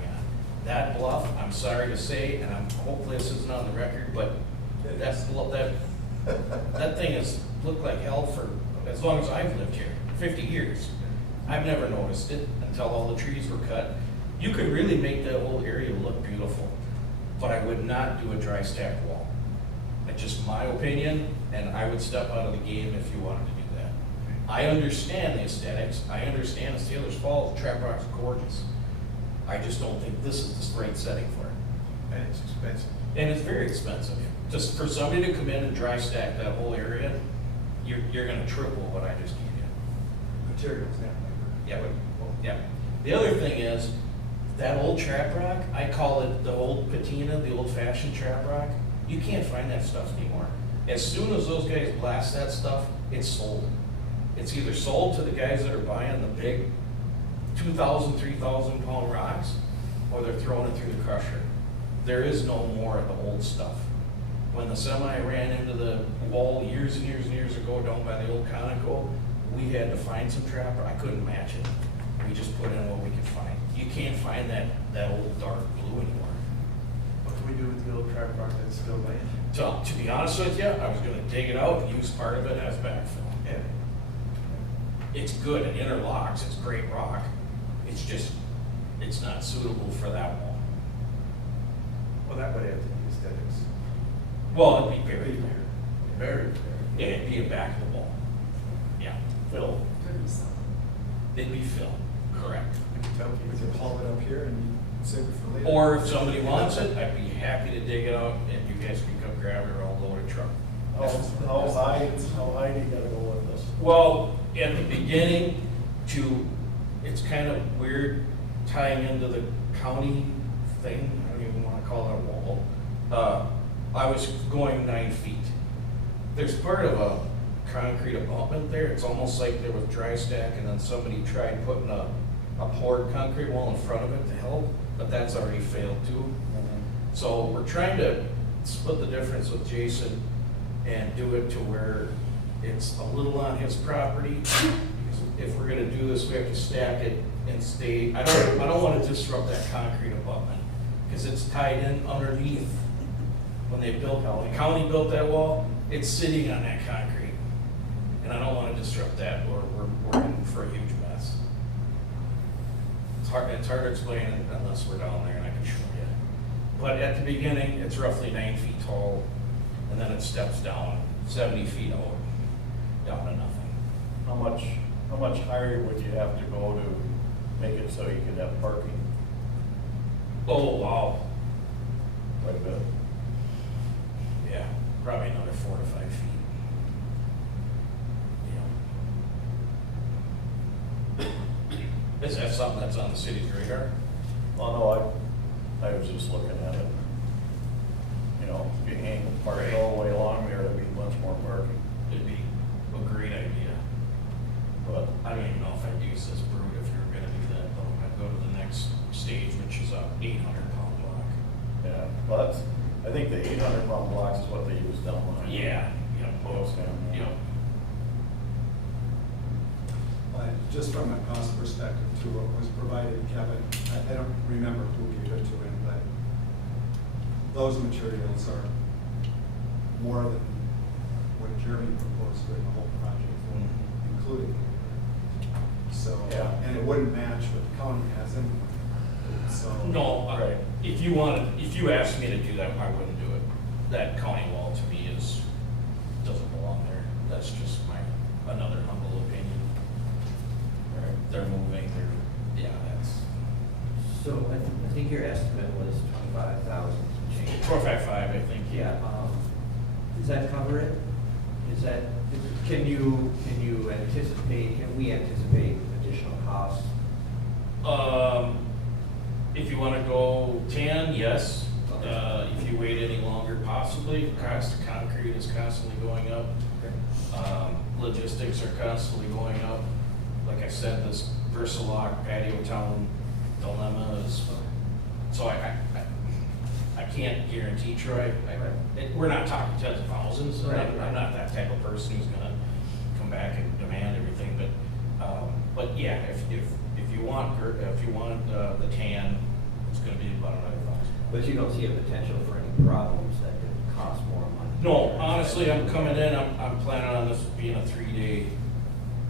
That bluff, I'm sorry to say, and hopefully this isn't on the record, but that thing has looked like hell for as long as I've lived here, 50 years. I've never noticed it until all the trees were cut. You could really make that whole area look beautiful, but I would not do a dry stack wall. That's just my opinion, and I would step out of the game if you wanted to do that. I understand the aesthetics. I understand the Taylor's Falls, Trap Rock's gorgeous. I just don't think this is the right setting for it. And it's expensive. And it's very expensive. Just for somebody to come in and dry stack that whole area, you're gonna triple what I just gave you. Materials, yeah. Yeah, but, yeah. The other thing is, that old trap rock, I call it the old patina, the old fashioned trap rock. You can't find that stuff anymore. As soon as those guys blast that stuff, it's sold. It's either sold to the guys that are buying the big 2,000, 3,000 pound rocks, or they're throwing it through the crusher. There is no more of the old stuff. When the semi ran into the wall years and years and years ago down by the old Conoco, we had to find some trapper. I couldn't match it. We just put in what we could find. You can't find that old dark blue anymore. What do we do with the old trap rock that's still laying? To be honest with you, I was gonna dig it out, use part of it as backfill. Yeah. It's good, it interlocks, it's great rock. It's just, it's not suitable for that wall. Well, that would add to the aesthetics. Well, it'd be buried there. Very, Yeah, it'd be a back of the wall. Yeah, Phil, it'd be fill, correct. we can tell We people. can haul it up here and save it for later. Or if somebody wants it, I'd be happy to dig it out and you guys can come grab it or I'll load a truck. how high do you gotta go with this? Well, at the beginning, it's kind of weird tying into the county thing, I don't even wanna call it a wall. I was going 9 feet. There's part of a concrete abutment there, it's almost like there was dry stack and then somebody tried putting a poured concrete wall in front of it to help, but that's already failed too. So we're trying to split the difference with Jason and do it to where It's a little on his property. If we're gonna do this, we have to stack it and stay, I don't wanna disrupt that concrete abutment, because it's tied in underneath. When they built, the county built that wall, it's sitting on that concrete. And I don't wanna disrupt that, or we're in for a huge mess. It's hard to explain it unless we're down there and I can show you. But at the beginning, it's roughly 9 feet tall, and then it steps down 70 feet out, down to nothing. How much higher would you have to go to make it so you could have parking? Oh, wow. Quite a bit. Yeah, probably another 4 to 5 feet. Yeah. Is that something that's on the city's radar? Well, no, I was just looking at it. You know, if you hang parking all the way along there, there'd be much more parking. It'd be a great idea. But, I don't even know if I'd use this brood if you were gonna do that, though. I'd go to the next stage, which is a 800-pound block. yeah, but I think the 800-pound blocks is what they use down there. Yeah, yeah, Both, yeah. yeah. Just from a cost perspective too, what was provided, Kevin, I don't remember who gave it to him, but those materials are more than what Jeremy proposed for the whole project, including. So, Yeah. and it wouldn't match what the county has in, so. No, Right. if you asked me to do that, I wouldn't do it. That county wall to me doesn't belong there. That's just another humble opinion. They're moving, that's. So I think your estimate was 25,000 change. 455, I think, Yeah, does that cover it? Can you anticipate, can we anticipate additional costs? If you wanna go 10, yes. Okay. If you wait any longer, possibly. Cost of concrete is constantly going up. Logistics are constantly going up. Like I said, this Versalock patio town dilemma is, so I can't guarantee, Troy. We're not talking tens of thousands. Right. I'm not that type of person who's gonna come back and demand everything, but yeah, if you want the tan, it's gonna be about another $1,000. But you don't see a potential for any problems that could cost more money? No, honestly, I'm coming in, I'm planning on this being a 3-day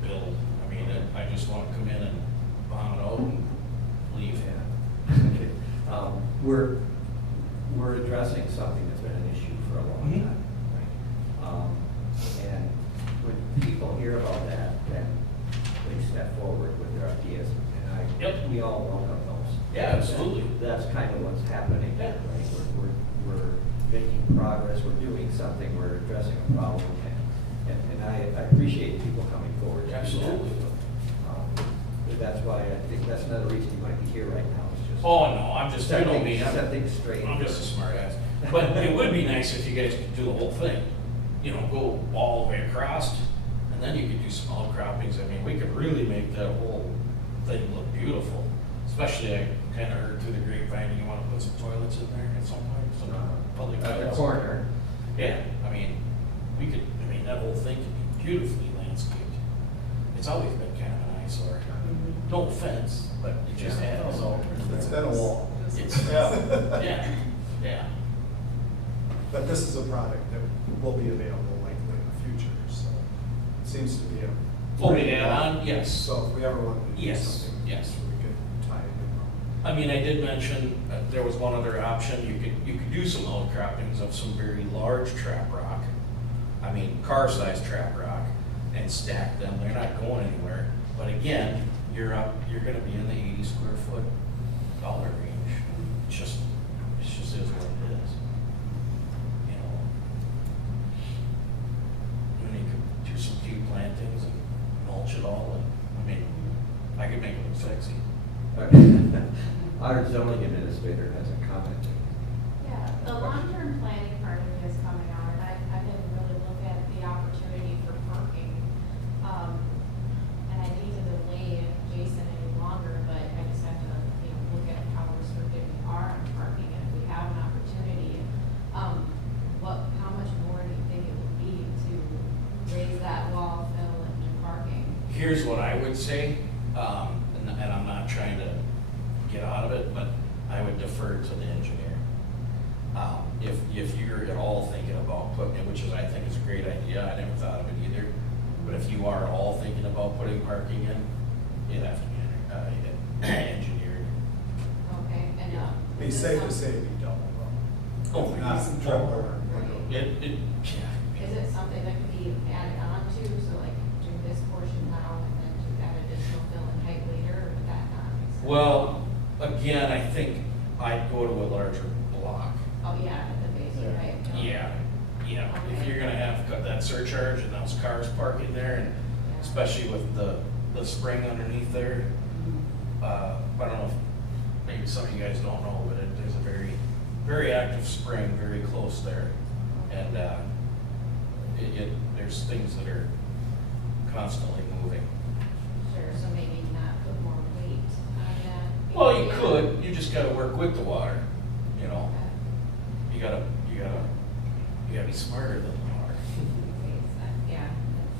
build. I mean, I just want to come in and bomb it out and leave. Yeah. Okay. We're addressing something that's been an issue for a long Mhm. time, right? And when people hear about that, then they step forward with their ideas, and Yep. we all welcome those. Yeah, absolutely. That's kind of what's happening, Yeah. right? We're making progress, we're doing something, we're addressing a problem, and I appreciate people coming forward to do that. Absolutely. But that's why I think that's another reason you might be here right now, is just. Oh, no, I'm just, you know me, Set things straight. I'm just a smart ass. But it would be nice if you guys could do the whole thing. You know, go all the way across, and then you could do some outcroppings. I mean, we could really make that whole thing look beautiful. Especially, I kind of heard through the grapevine, you want to put some toilets in there at some point, some public At the toilets. corner. Yeah, I mean, that whole thing could be beautifully landscaped. It's always been kind of an eyesore. No offense, but it just has. It's been a wall. It's, yeah, yeah. But this is a product that will be available likely in the future, so it seems to be a. Oh, the add-on, yes. So if we ever wanted to do Yes, something. yes. We could tie it in. I mean, I did mention, there was one other option, you could do some outcroppings of some very large trap rock. I mean, car-sized trap rock, and stack them, they're not going anywhere. But again, you're gonna be in the 80 square foot dollar range. It just is what it is. You know? And you could do some few plantings and mulch it all, and, I mean, I could make it look sexy. Okay. Our zoning administrator has a comment. Yeah, the long-term planning part of it is coming out, and I didn't really look at the opportunity for parking. And I hate to delay Jason any longer, but I just have to, look at how restricted we are on parking, and if we have an opportunity, how much more do you think it would be to raise that here's what I would say, and I'm not trying to get out of it, but I would defer to the engineer. If you're at all thinking about putting it, which is, I think is a great idea, I never thought of it either, but if you are all thinking about putting parking in, it'd have to be engineered. Okay, and, Be safe to say it'd be double Oh, wrong. Not triple. It, is it something that could be added on to, so like do this portion now and then do that additional fill and height later, or would that not make sense? well, again, I think I'd go to a larger block. Oh, yeah, at the base, right? Yeah, if you're gonna have got that surcharge and those cars parking there, and Yeah. especially with the spring underneath there, I don't know if, maybe some of you guys don't know, but there's a very, very active spring very close there. And, there's things that are constantly moving. Sure, so maybe not put more weight on that. Well, you Yeah. could, you just gotta work with the water, you know, Okay. you gotta be smarter than the water. Yeah,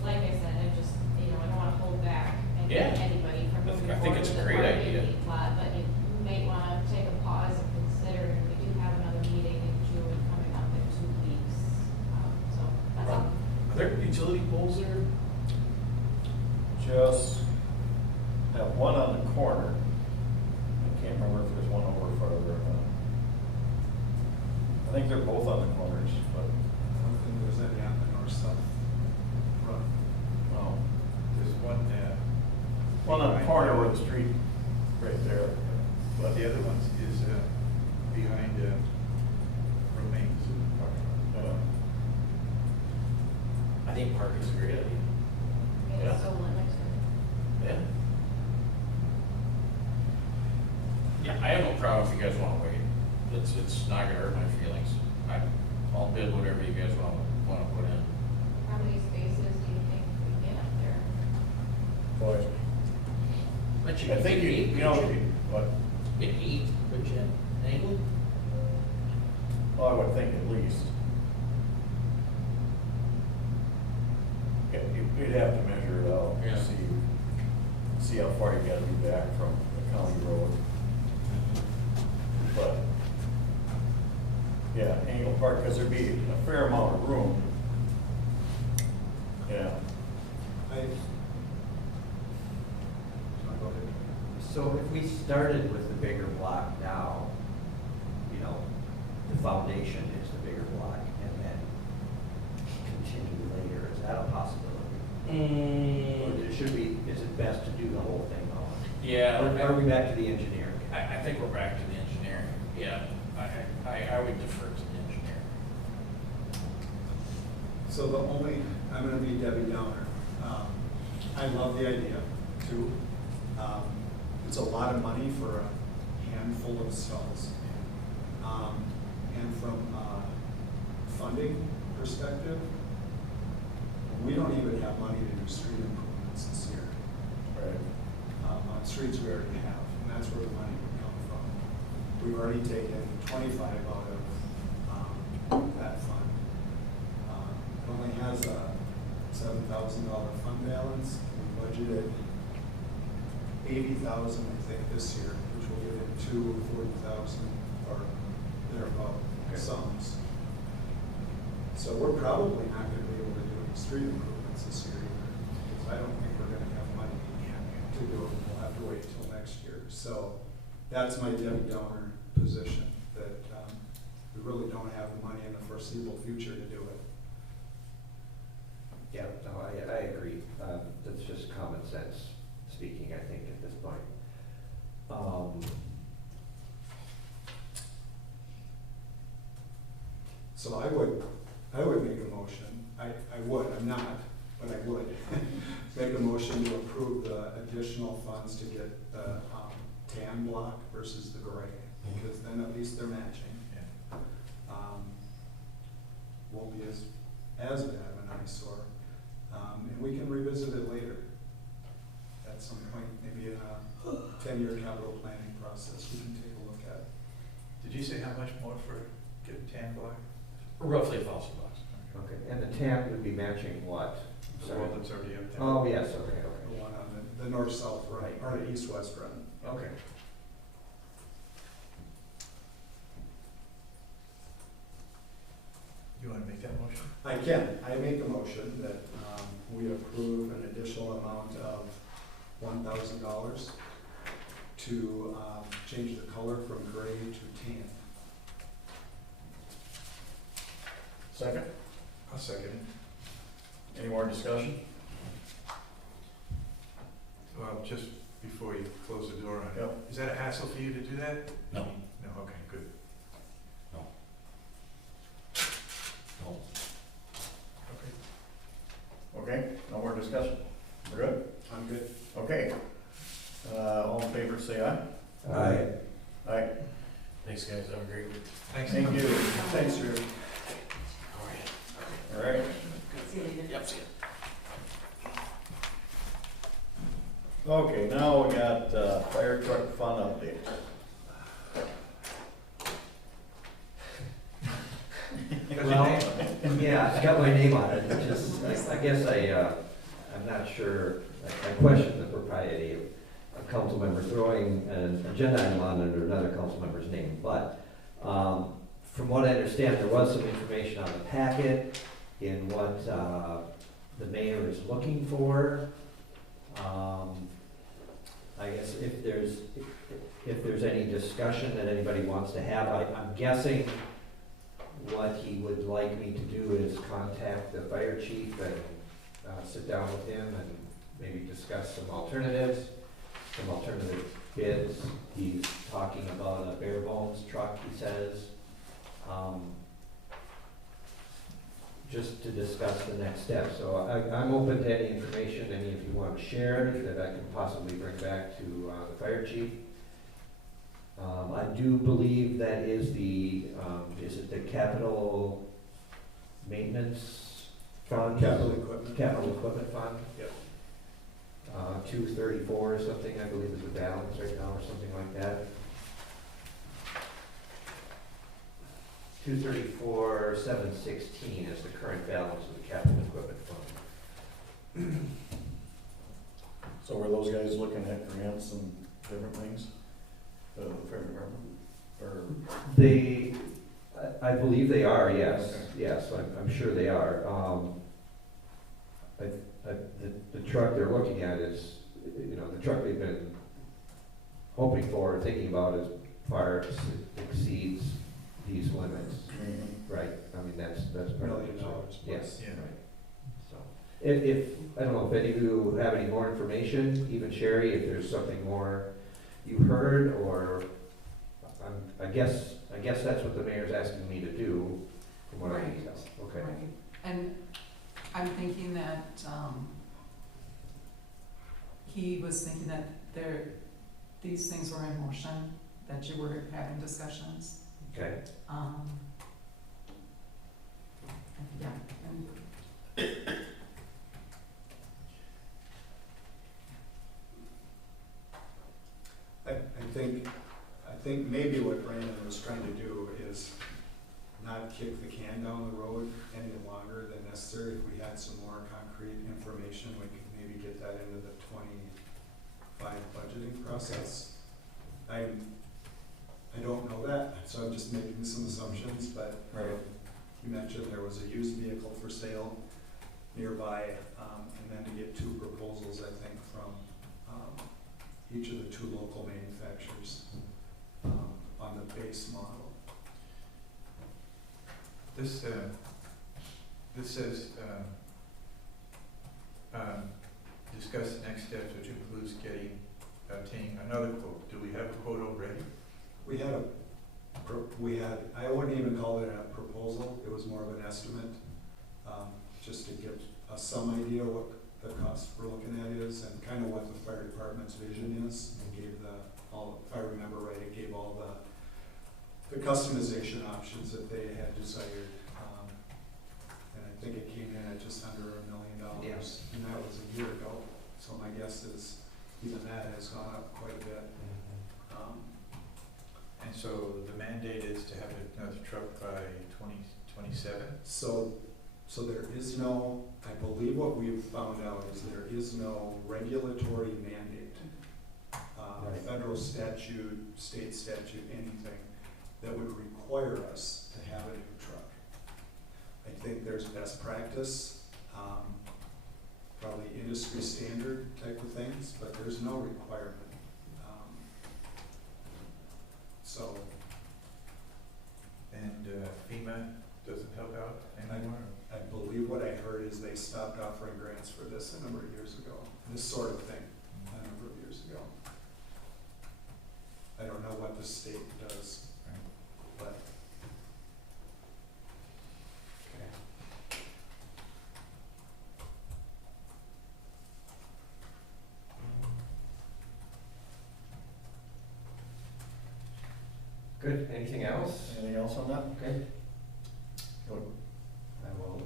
like I said, I just, I don't wanna hold back Yeah. anybody from I moving think forward it's a with the great parking idea. lot, but you may wanna take a pause and consider, we do have another meeting in June coming up in 2 weeks. So, that's all. Are there utility poles there? Just have one on the corner. I can't remember if there's one over farther or not. I think they're both on the corners, but, I don't think there's any on the north-south front. no. There's one, One on the corner where the street, right there. but the other one is, behind, Romaines. I think parking's a great idea. It's Yeah. so limited. Yeah. Yeah, I have no problem if you guys wanna wait. It's not gonna hurt my feelings. I'll bid whatever you guys wanna put in. How many spaces do you think we get up there? Boy, But I think you know, what, Get 8, but you, angle? well, I would think at least. Yeah, you'd have to measure it out, Yeah. see how far you gotta be back from the county road. But, yeah, angle park, because there'd be a fair amount of room. Yeah. I. Go ahead. So if we started with the bigger block now, the foundation is the bigger block, and then continue later, is that a possibility? Or is it best to do the whole thing all? Yeah. Or are we back to the engineer? I think we're back to the engineering. Yeah, I would defer to the engineer. So the only, I'm gonna be Debbie Downer. I love the idea too. It's a lot of money for a handful of stalls. And from a funding perspective, we don't even have money to do street improvements this year. Right. On streets we already have, and that's where the money would come from. We've already taken 25 out of that fund. It only has a $7,000 fund balance. We budgeted $80,000, I think, this year, which will give it $40,000 or thereabout sums. So we're probably not gonna be able to do any street improvements this year either, because I don't think we're gonna have money to do it. We'll have to wait till next year. So that's my Debbie Downer position, that we really don't have the money in the foreseeable future to do it. Yeah, no, I agree. That's just common sense speaking, I think, at this point. So I would make a motion, I'm not, but I would, make a motion to approve the additional funds to get the tan block versus the gray, because then at least they're matching. Won't be as bad of an eyesore, and we can revisit it later. At some point, maybe in a 10-year capital planning process, we can take a look at. Did you say how much more for get a tan block? Roughly $1,000. Okay, and the tan would be matching what? Sorry. Walden's already up there. Oh, yes, okay, The okay. one on the north-south run, or the east-west run. Okay. You wanna make that motion? I can. I make a motion that we approve an additional amount of $1,000 to change the color from gray to tan. Second? I'll second it. Any more discussion? Well, just before you close the door on it. Yep. Is that a hassle for you to do that? No. No, okay, good. No. Okay. Okay, no more discussion? We're good? I'm good. Okay. All in favor, say aye. Aye. Aye. Thanks, guys, have a great week. Thanks. Thank you. Thanks, Jerry. All right. See you later. Yep, see ya. Okay, now we got fire truck fund update. Well, yeah, it's got my name on it, which is, I guess I'm not sure, I question the propriety of a council member throwing an agenda item on under another council member's name, but, from what I understand, there was some information on the packet in what, the mayor is looking for. I guess if there's any discussion that anybody wants to have, I'm guessing what he would like me to do is contact the fire chief and sit down with him and maybe discuss some alternatives, some alternative bids. He's talking about a bare bones truck, he says, just to discuss the next step. So I'm open to any information any of you want to share that I can possibly bring back to the fire chief. I do believe that is is it the capital maintenance fund? Capital equipment. Capital equipment fund? Yep. 234 or something, I believe is the balance right now, or something like that. 234,716 is the current balance of the capital equipment fund. So were those guys looking at grants and different things? The fire department? Or, I believe they are, yes, Okay. yes, I'm sure they are. The truck they're looking at is, the truck they've been hoping for, or thinking about is far exceeds these limits, right? I mean, that's part of $1 million it. plus. Yes, Yeah. right. So, if, I don't know if any of you have any more information, even Sherry, if there's something more you heard, or, I guess that's what the mayor's asking me to do, from what I can Right. tell. Okay. Right. And I'm thinking that, he was thinking that these things were in motion, that you were having discussions. Okay. Yeah, and I think maybe what Brandon was trying to do is not kick the can down the road any longer than necessary. If we had some more concrete information, we could maybe get that into the 25 budgeting process. I don't know that, so I'm just making some assumptions, but you mentioned there was a used vehicle for sale nearby, and then to get 2 proposals, I think, from each of the 2 local manufacturers on the base model. This says, discuss the next steps, which includes obtaining another quote. Do we have a quote already? I wouldn't even call it a proposal, it was more of an estimate, just to give us some idea what the cost we're looking at is and kind of what the fire department's vision is. It gave if I remember right, it gave all the customization options that they had desired. And I think it came in at just under $1 million, Yes. and that was a year ago. So my guess is even that has gone up quite a bit. And so the mandate is to have another truck by 2027? So So there is no, I believe what we've found out is there is no regulatory mandate, Right. federal statute, state statute, anything that would require us to have a new truck. I think there's best practice, probably industry standard type of things, but there's no requirement. So, And FEMA doesn't help out anymore? I believe what I heard is they stopped offering grants for this a number of years ago, this sort of thing, a number of years ago. I don't know what the state does, but. Good, anything else? Anything else on that? Okay. Good. I will,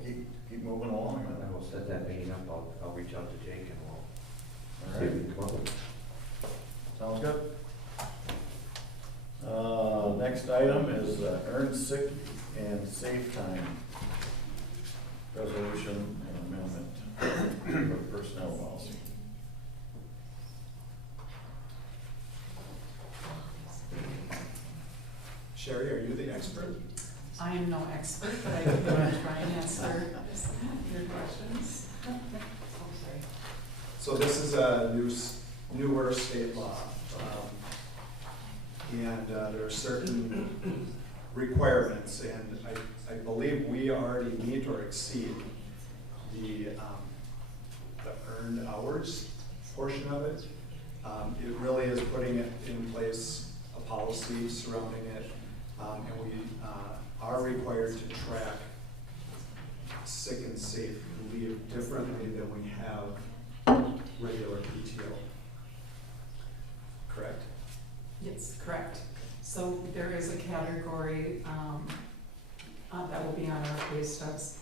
Keep moving along. I will set that meeting up, I'll reach out to Jake and we'll All see if right, we can come up with. sounds good. Next item is earned sick and safe time resolution and amendment for personnel policy. Sherry, are you the expert? I am no expert, but I can try and answer your questions. So this is a newer state law. And there are certain requirements, and I believe we already meet or exceed the earned hours portion of it. It really is putting it in place, a policy surrounding it, and we are required to track sick and safe leave differently than we have regular PTO. Correct? Yes, correct. So there is a category that will be on our pay stubs.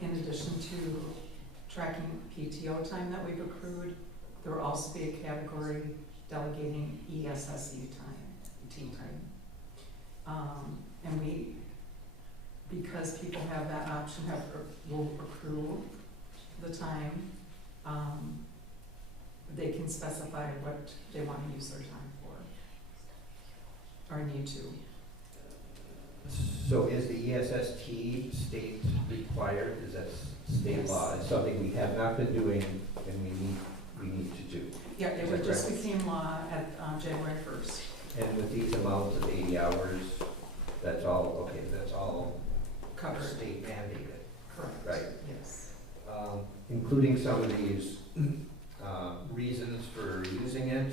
In addition to tracking PTO time that we've accrued, there will also be a category delegating ESSE time, T time. And we, because people have that option, will accrue the time. They can specify what they want to use their time for, or need to. So is the ESST state required, is that state law? It's something we have not been doing and we need to do. Yeah, it just became law at January 1st. And with these amounts of 80 hours, that's all, okay, that's all Covered. state mandated, Correct. right? Yes. Including some of these reasons for using it.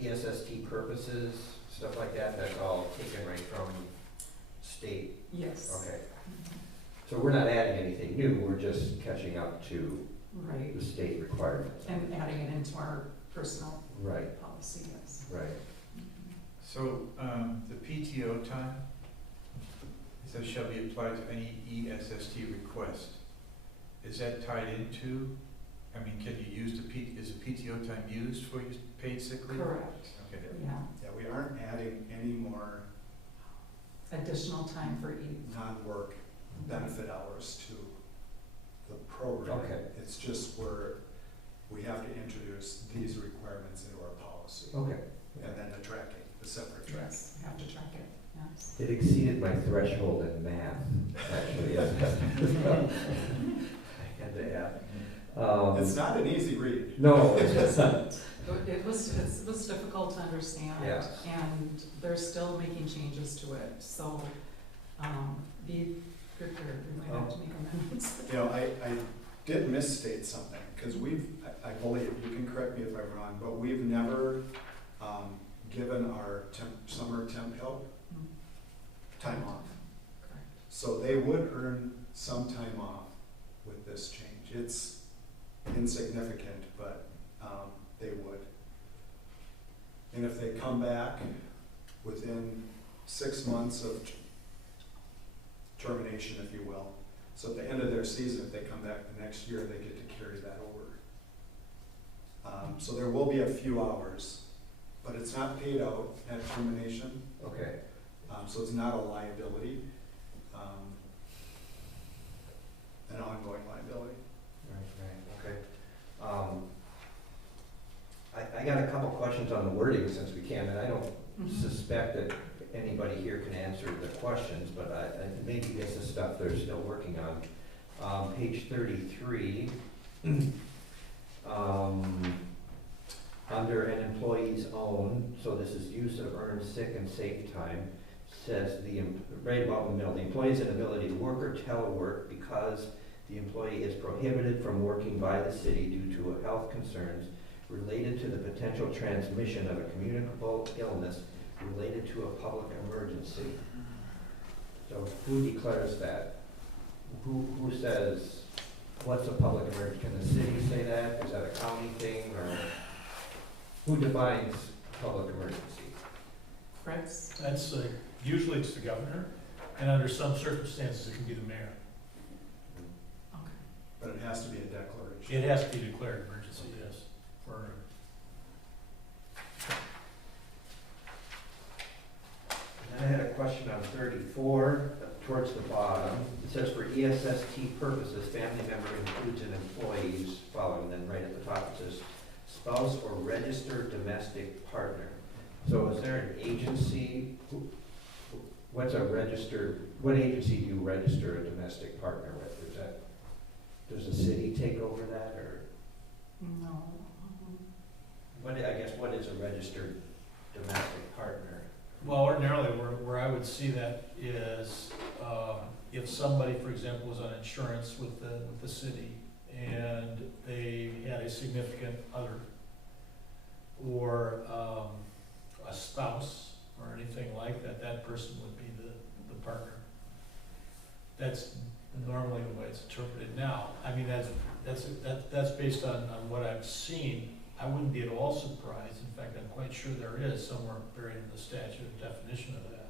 ESST purposes, stuff like that, that's all taken right from state. Yes. Okay. So we're not adding anything new, we're just catching up to Right. the state requirements. And adding it into our personnel Right, policy, yes. right. So, the PTO time, it says shall be applied to any ESST request. Is that tied into, I mean, can you use is the PTO time used for your paid sick leave? Correct. Okay. Yeah. Yeah, we aren't adding any more Additional time for each. non-work benefit hours to the program. Okay. It's just we have to introduce these requirements into our policy. Okay. And then the tracking, the separate tracking. Yes, we have to track it, yes. It exceeded my threshold in math, actually. Yes. I had to add. It's not an easy read. No, It isn't. It was difficult to understand. Yeah. And they're still making changes to it, so, be prepared, we might have to make amendments. You know, I did misstate something, because I believe, you can correct me if I'm wrong, but we've never given our summer temp help time off. Correct. So they would earn some time off with this change. It's insignificant, but they would. And if they come back within 6 months of termination, if you will, so at the end of their season, if they come back the next year, they get to carry that over. So there will be a few hours, but it's not paid out at termination. okay. So it's not a liability, an ongoing liability. Right, okay. I got a couple questions on the wording since we can, and I don't suspect that anybody here can answer the questions, but maybe it's the stuff they're still working on. Page 33, under an employee's own, so this is use of earned sick and safe time, says right about in the middle, the employee's inability to work or telework because the employee is prohibited from working by the city due to health concerns related to the potential transmission of a communicable illness related to a public emergency. So who declares that? Who says, what's a public emergency? Can the city say that? Is that a county thing, or who defines public emergency? Fritz? That's, usually it's the governor, and under some circumstances, it can be the mayor. Okay. But it has to be a declaration. It has to be declared emergency, yes, for, And I had a question on 34, towards the bottom. It says for ESST purposes, family member includes an employee's following, then right at the top it says spouse or registered domestic partner. So is there an agency, what agency do you register a domestic partner with? Does the city take over that, or? No. What is a registered domestic partner? well, ordinarily, where I would see that is, if somebody, for example, was on insurance with the city, and they had a significant other, or, a spouse, or anything like that, that person would be the partner. That's normally the way it's interpreted now. I mean, that's based on what I've seen. I wouldn't be at all surprised, in fact, I'm quite sure there is somewhere buried in the statute a definition of that.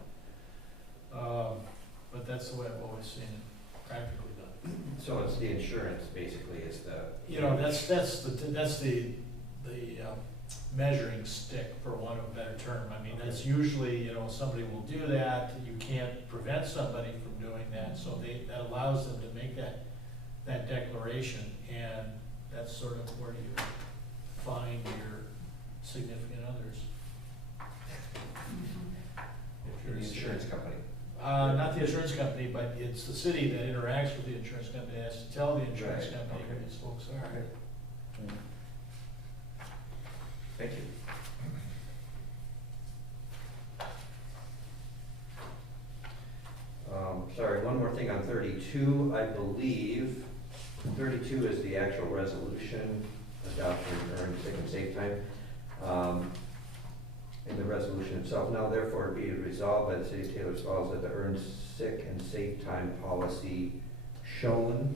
But that's the way I've always seen it practically done. So it's the insurance, basically, is the. You know, that's the measuring stick, for want of a better term. I mean, that's usually, you know, somebody will do that, you can't prevent somebody from doing that, so that allows them to make that declaration, and that's sort of where you find your significant others. If you're the insurance company. Not the insurance company, but it's the city that interacts with the insurance company, has to tell the insurance Right, company okay. who these folks are. Okay. Thank you. Sorry, one more thing on 32. I believe 32 is the actual resolution adoption of earned sick and safe time. In the resolution itself, now therefore be it resolved by the city of Taylor's Falls that the earned sick and safe time policy shown,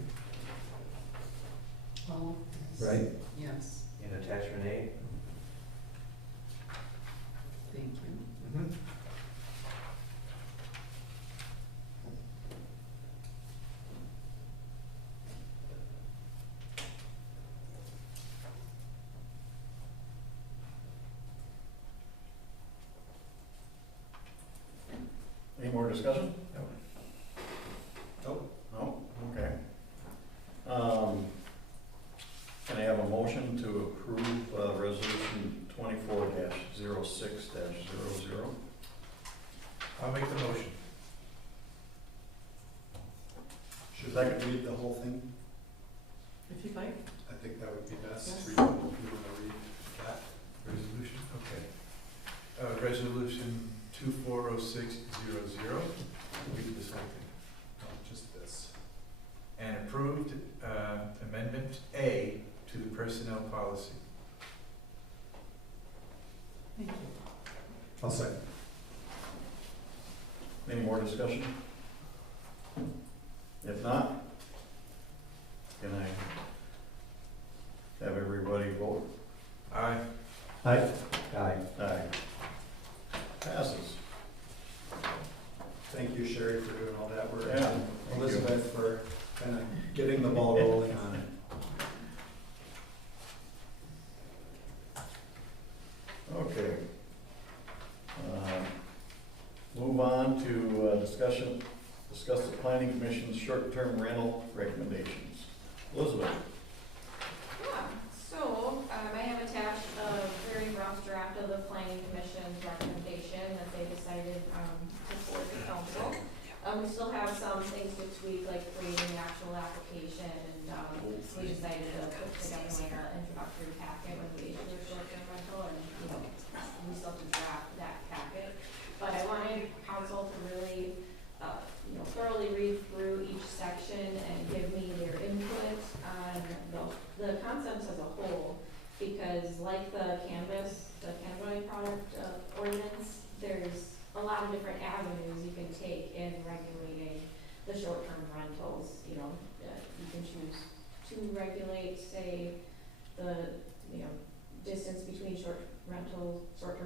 Oh. right, Yes, in attachment A. thank you. Any more discussion? Nope. No? Okay. Can I have a motion to approve resolution 24-06-00? I'll make the motion. Should I read the whole thing? If you'd like. I think that would be best. Yes. Read, if you want to read that. Resolution, okay. Resolution 240600, read this whole thing. No, just this. And approved amendment A to the personnel policy. Thank you. I'll second. Any more discussion? If not, can I have everybody vote? Aye. Aye. Aye. Aye. Passes. Thank you, Sherry, for doing all that work. Yeah, And thank you. Elizabeth for kind of getting the ball rolling on it. Okay. Move on on to discuss the planning commission's short-term rental recommendations. Elizabeth? Yeah, so, I have attached a very rough draft of the planning commission's recommendation that they decided, to forward to council. We still have some things to tweak, like creating the actual application, and, we decided to put together like an introductory packet when we issue a short-term rental, and, we still have to draft that packet. But I wanted council to really, thoroughly read through each section and give me their input on the concepts as a whole, because like the cannabis product ordinance, there's a lot of different avenues you can take in regulating the short-term rentals. You can choose to regulate, say, the, distance between short-term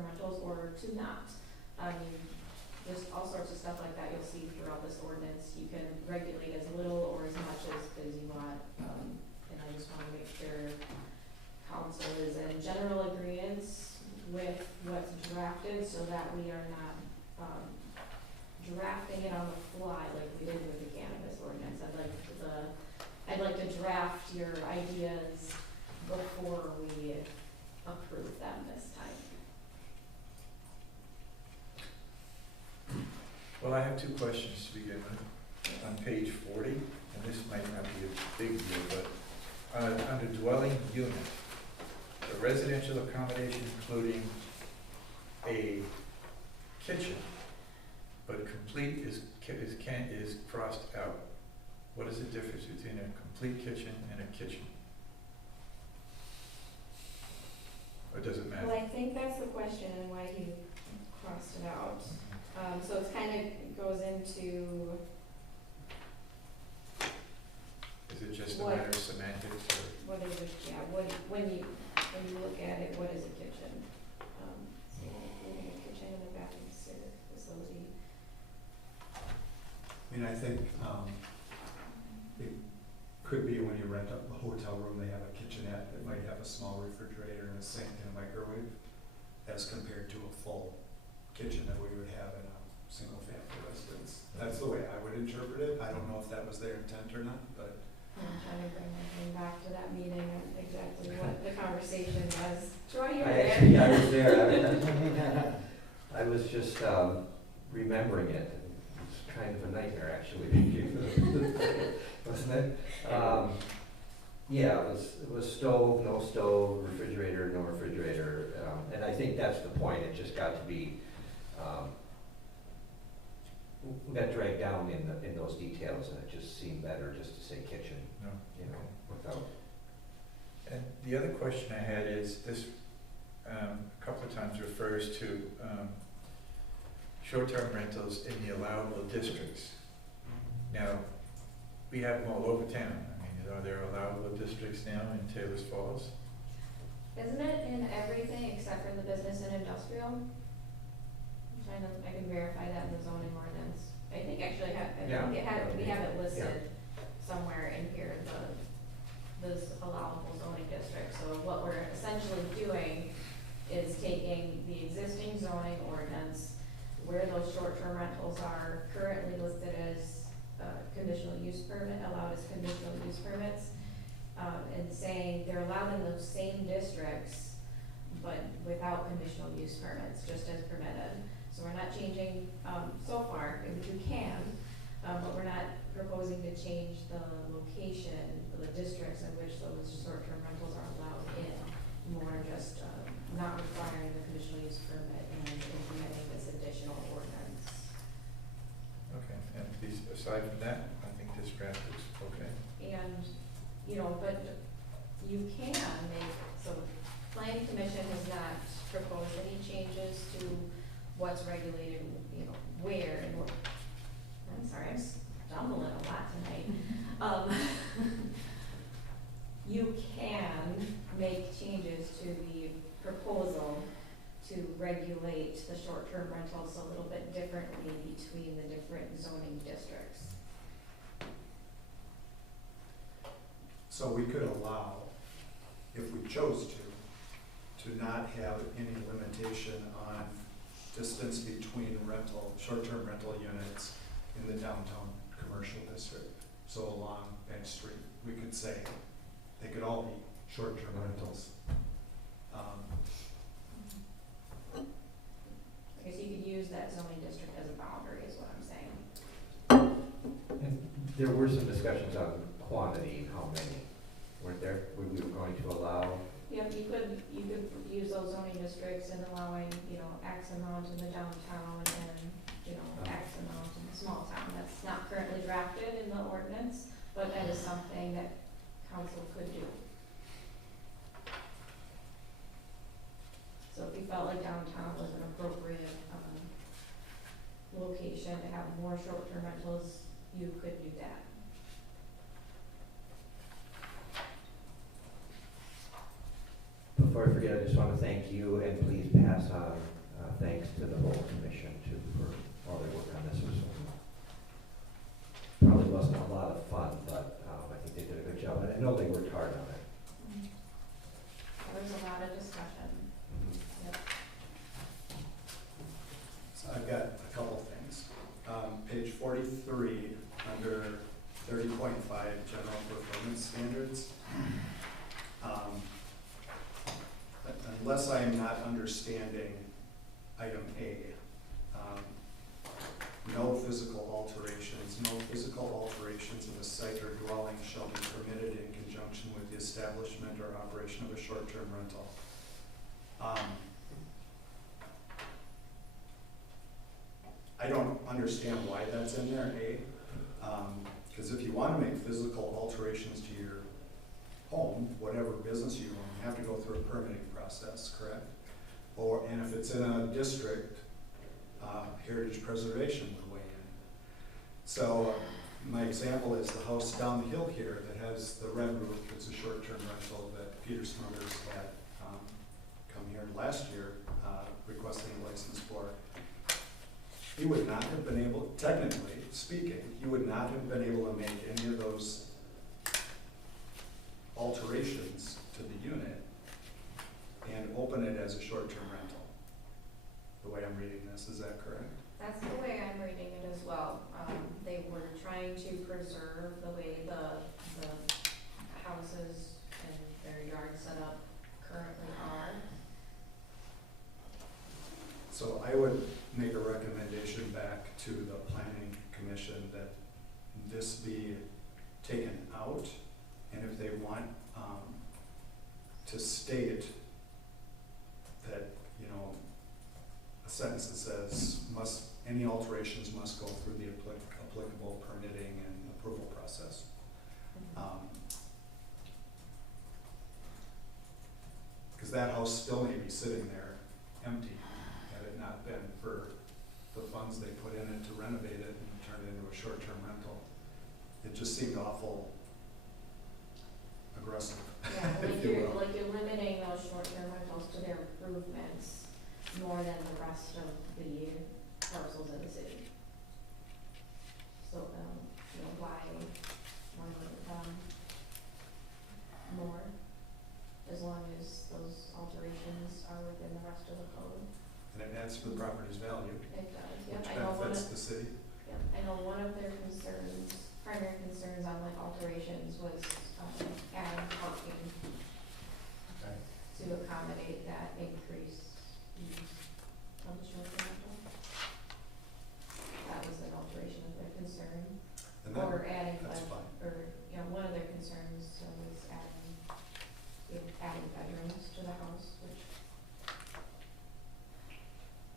rentals, or to not. Just all sorts of stuff like that you'll see throughout this ordinance. You can regulate as little or as much as you want. And I just want to make sure council is in general agreement with what's drafted, so that we are not drafting it on the fly like we did with the cannabis ordinance. I'd like to draft your ideas before we approve them this time. Well, I have two questions to begin with. On page 40, and this might not be a big deal, but under dwelling unit, a residential accommodation including a kitchen, but complete is crossed out. What is the difference between a complete kitchen and a kitchen? Or does it matter? Well, I think that's the question and why he crossed it out. So it's kind of goes into, Is it just a What- matter of semantics, or? what is it, when you look at it, what is a kitchen? So a kitchen and a bathroom facility. I mean, I think, it could be when you rent up the hotel room, they have a kitchenette that might have a small refrigerator and a sink and a microwave, as compared to a full kitchen that we would have in a single-family residence. That's the way I would interpret it. I don't know if that was their intent or not, but. I'm trying to bring my brain back to that meeting and exactly what the conversation was. Troy, you were there? I was there. I was just remembering it. It's kind of a nightmare, actually, wasn't it? Yeah, it was stove, no stove, refrigerator, no refrigerator, and I think that's the point. It just got to be, we got dragged down in those details, and it just seemed better just to say kitchen, No. without. And the other question I had is, this a couple of times refers to short-term rentals in the allowable districts. Now, we have them all over town. I mean, are there allowable districts now in Taylor's Falls? Isn't it in everything except for the business and industrial? I can verify that in the zoning ordinance. I think actually, we have it listed somewhere in here, those allowable zoning districts. So what we're essentially doing is taking the existing zoning ordinance, where those short-term rentals are currently listed as conditional use permit, allowed as conditional use permits, and saying they're allowed in those same districts, but without conditional use permits, just as permitted. So we're not changing, so far, we can, but we're not proposing to change the location, the districts in which those short-term rentals are allowed in. More just, not requiring the conditional use permit and implementing this additional ordinance. Okay, and aside from that, I think this draft is okay. And, but you can make, so planning commission has not proposed any changes to what's regulated, where and what. I'm sorry, I'm stumbling a lot tonight. You can make changes to the proposal to regulate the short-term rentals a little bit differently between the different zoning districts. So we could allow, if we chose to not have any limitation on distance between short-term rental units in the downtown commercial district. So along Bank Street, we could say they could all be short-term rentals. I guess you could use that zoning district as a boundary, is what I'm saying. And there were some discussions on quantity, how many, weren't there? We were going to allow, Yep, you could use those zoning districts and allowing, X amount in the downtown and, X amount in the small town. That's not currently drafted in the ordinance, but that is something that council could do. So if you felt like downtown was an appropriate, location to have more short-term rentals, you could do that. before I forget, I just want to thank you and please pass on thanks to the whole commission too for all their work on this. Probably wasn't a lot of fun, but I think they did a good job, and I know they worked hard on it. There was a lot of discussion. Yep. So I've got a couple things. Page 43, under 30.5, general performance standards. Unless I am not understanding item A, no physical alterations in a site or dwelling shall be permitted in conjunction with the establishment or operation of a short-term rental. I don't understand why that's in there, A, because if you want to make physical alterations to your home, whatever business you own, you have to go through a permitting process, correct? And if it's in a district, heritage preservation would weigh in. So my example is the house down the hill here that has the red roof. It's a short-term rental that Peter Smuggers had come here last year requesting a license for. He would not have been able, technically speaking, he would not have been able to make any of those alterations to the unit and open it as a short-term rental. The way I'm reading this, is that correct? That's the way I'm reading it as well. They were trying to preserve the way the houses and their yard setup currently are. So I would make a recommendation back to the planning commission that this be taken out, and if they want to state that, a sentence that says any alterations must go through the applicable permitting and approval process. Because that house still may be sitting there empty, had it not been for the funds they put in it to renovate it and turn it into a short-term rental. It just seemed awful aggressive. Yeah, like you're limiting those short-term rentals to their improvements more than the rest of the parcels in the city. So, why limit them more, as long as those alterations are within the rest of the code? And it adds to the property's value, It does, yep. which I know one benefits of, the city. yep, I know one of their concerns, primary concerns on like alterations was, adding parking Okay. to accommodate that increased use of the short-term rental. That was an alteration of their concern. And that, Or adding, that's fine. one of their concerns was adding bedrooms to the house, which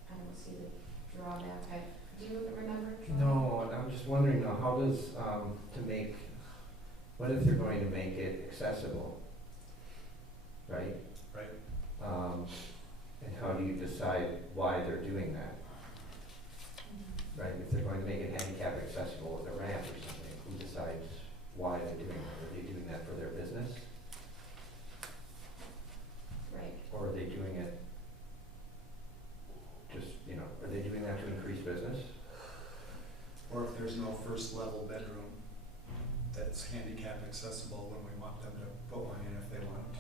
I don't see the drawback. Do you remember? No, and I'm just wondering now, how does, what if they're going to make it accessible, right? Right. And how do you decide why they're doing that, right? If they're going to make it handicap accessible with a ramp or something, who decides why they're doing that? Are they doing that for their business? Right. Or are they doing it just, are they doing that to increase business? Or if there's no first level bedroom that's handicap accessible when we want them to put one in if they want to.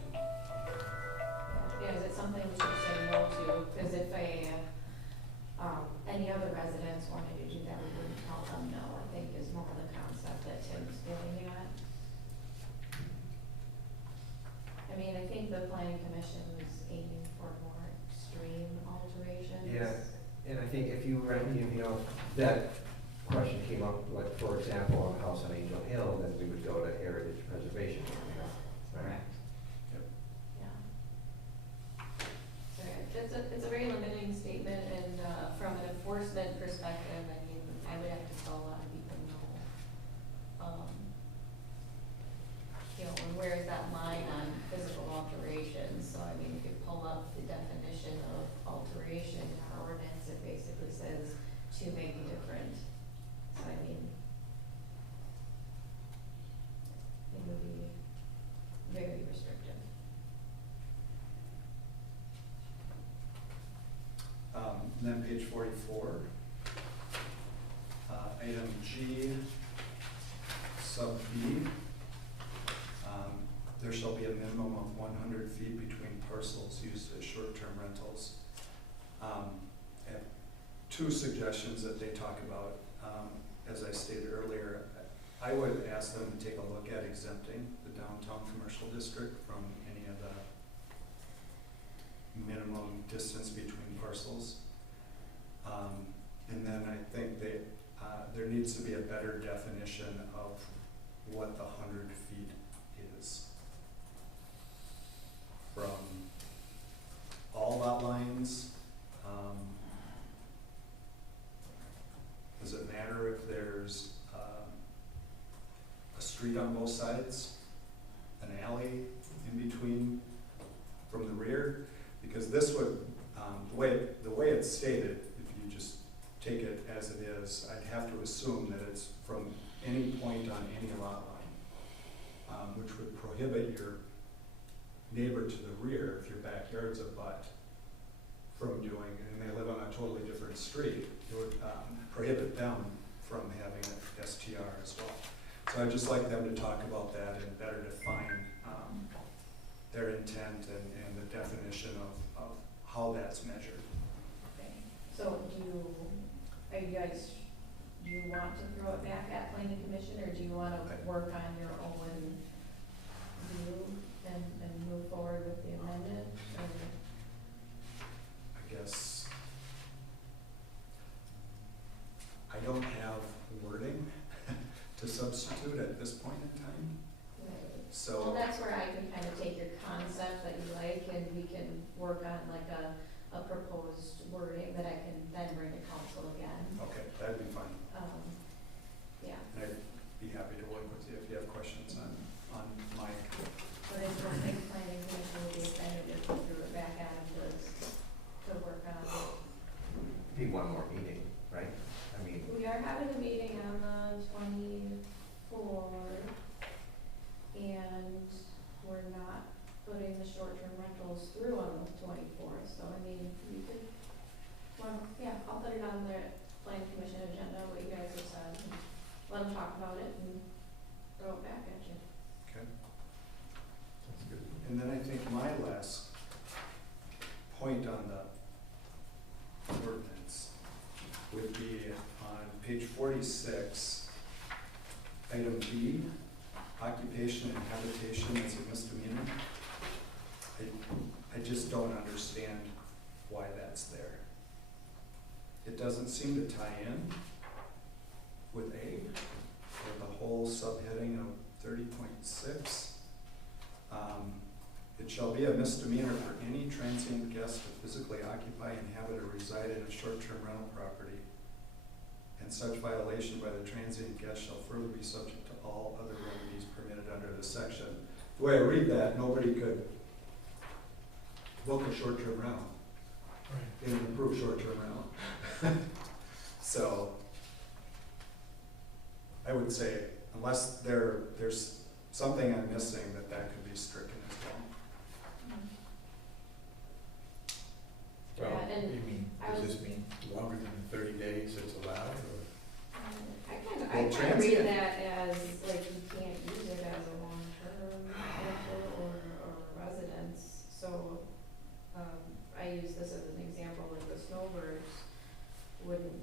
Yeah, is it something we should say no to? Because if any other residents wanted to do that, we wouldn't tell them no, I think is more the concept that Tim's getting at. I mean, I think the planning commission was aiming for more extreme alterations. Yeah, and I think if you, that question came up, like, for example, a house on Angel Hill, then we would go to Heritage Preservation Area, right? Correct. Yep. Yeah. So it's a very limiting statement, and from an enforcement perspective, I mean, I would have to tell a lot of people no. And where is that line on physical alterations? So I mean, if you pull up the definition of alteration in our ordinance, it basically says to make different. So I mean, it would be very restrictive. Then page 44, item G, sub B. There shall be a minimum of 100 feet between parcels used as short-term rentals. And two suggestions that they talk about. As I stated earlier, I would ask them to take a look at exempting the downtown commercial district from any of the minimum distance between parcels. And then I think they, there needs to be a better definition of what the 100 feet is. From all lot lines, does it matter if there's a street on both sides, an alley in between from the rear? Because this would, the way it's stated, if you just take it as it is, I'd have to assume that it's from any point on any lot line, which would prohibit your neighbor to the rear, if your backyard's a butt, from doing, and they live on a totally different street, it would prohibit them from having an STR as well. So I'd just like them to talk about that and better define their intent and the definition of how that's measured. Okay. So do you want to throw it back at planning commission, or do you want to work on your own view and move forward with the amendment? I guess I don't have wording to substitute at this point in time. So Well, that's where I can kind of take your concept that you like, and we can work on like a proposed wording that I can then bring to council again. okay, that'd be fine. Yeah. And I'd be happy to work with you if you have questions on my. But I don't think planning commission would be offended if we threw it back at them to work on. Be one more meeting, right? I mean, We are having a meeting on the 24th, and we're not putting the short-term rentals through on the 24th, so I mean, we could, well, yeah, I'll put it on the planning commission agenda, what you guys have said, and let them talk about it and throw it back at you. Okay. that's good. And then I think my last point on the ordinance would be on page 46, item B, occupation and habitation is a misdemeanor. I just don't understand why that's there. It doesn't seem to tie in with A, or the whole subheading of 30.6. It shall be a misdemeanor for any transient guest to physically occupy, inhabit, or reside in a short-term rental property, and such violation by the transient guest shall further be subject to all other remedies permitted under this section. The way I read that, nobody could book a short-term rental, in an approved short-term rental. So, I would say, unless there's something I'm missing, that could be stricken as well. Well, Yeah, and you mean, I does was- this mean longer than 30 days it's allowed, or? I kind of Well, read transient- that as, like, you can't use it as a long-term rental or residence, so, I use this as an example, like the snowbirds wouldn't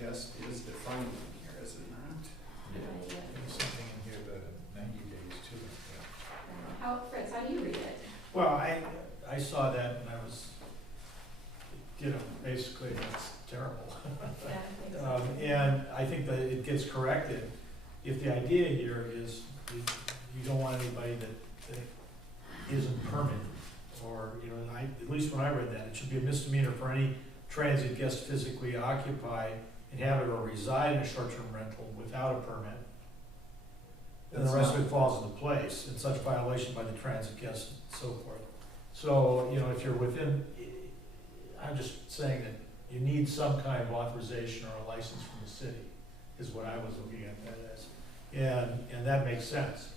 guest is defined in here, is it not? Yeah. There's something in here about 90 days too. Yeah. How, Fritz, how do you read it? Well, I saw that and I was, basically, that's terrible. Yeah, I think so. And I think that it gets corrected if the idea here is you don't want anybody that isn't permanent, or, at least when I read that, it should be a misdemeanor for any transient guest physically occupy, inhabit, or reside in a short-term rental without a permit. And the rest of it falls into place, in such violation by the transit guest and so forth. So, if you're within, I'm just saying that you need some kind of authorization or a license from the city, is what I was looking at that as. And that makes sense.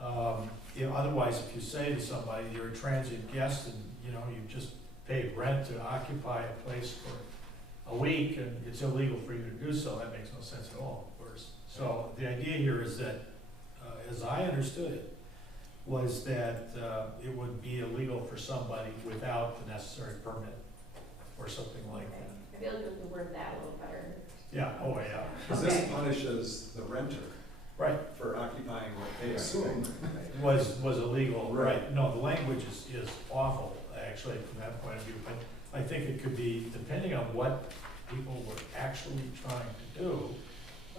Otherwise, if you say to somebody, you're a transient guest and, you've just paid rent to occupy a place for a week and it's illegal for you to do so, that makes no sense at all, of course. So the idea here is that, as I understood it, was that it would be illegal for somebody without the necessary permit or something like that. I feel like we could word that a little better. Yeah, oh yeah. Because this punishes the renter. Right. For occupying what they assume. Was illegal, Right. right. No, the language is awful, actually, from that point of view. But I think it could be, depending on what people were actually trying to do,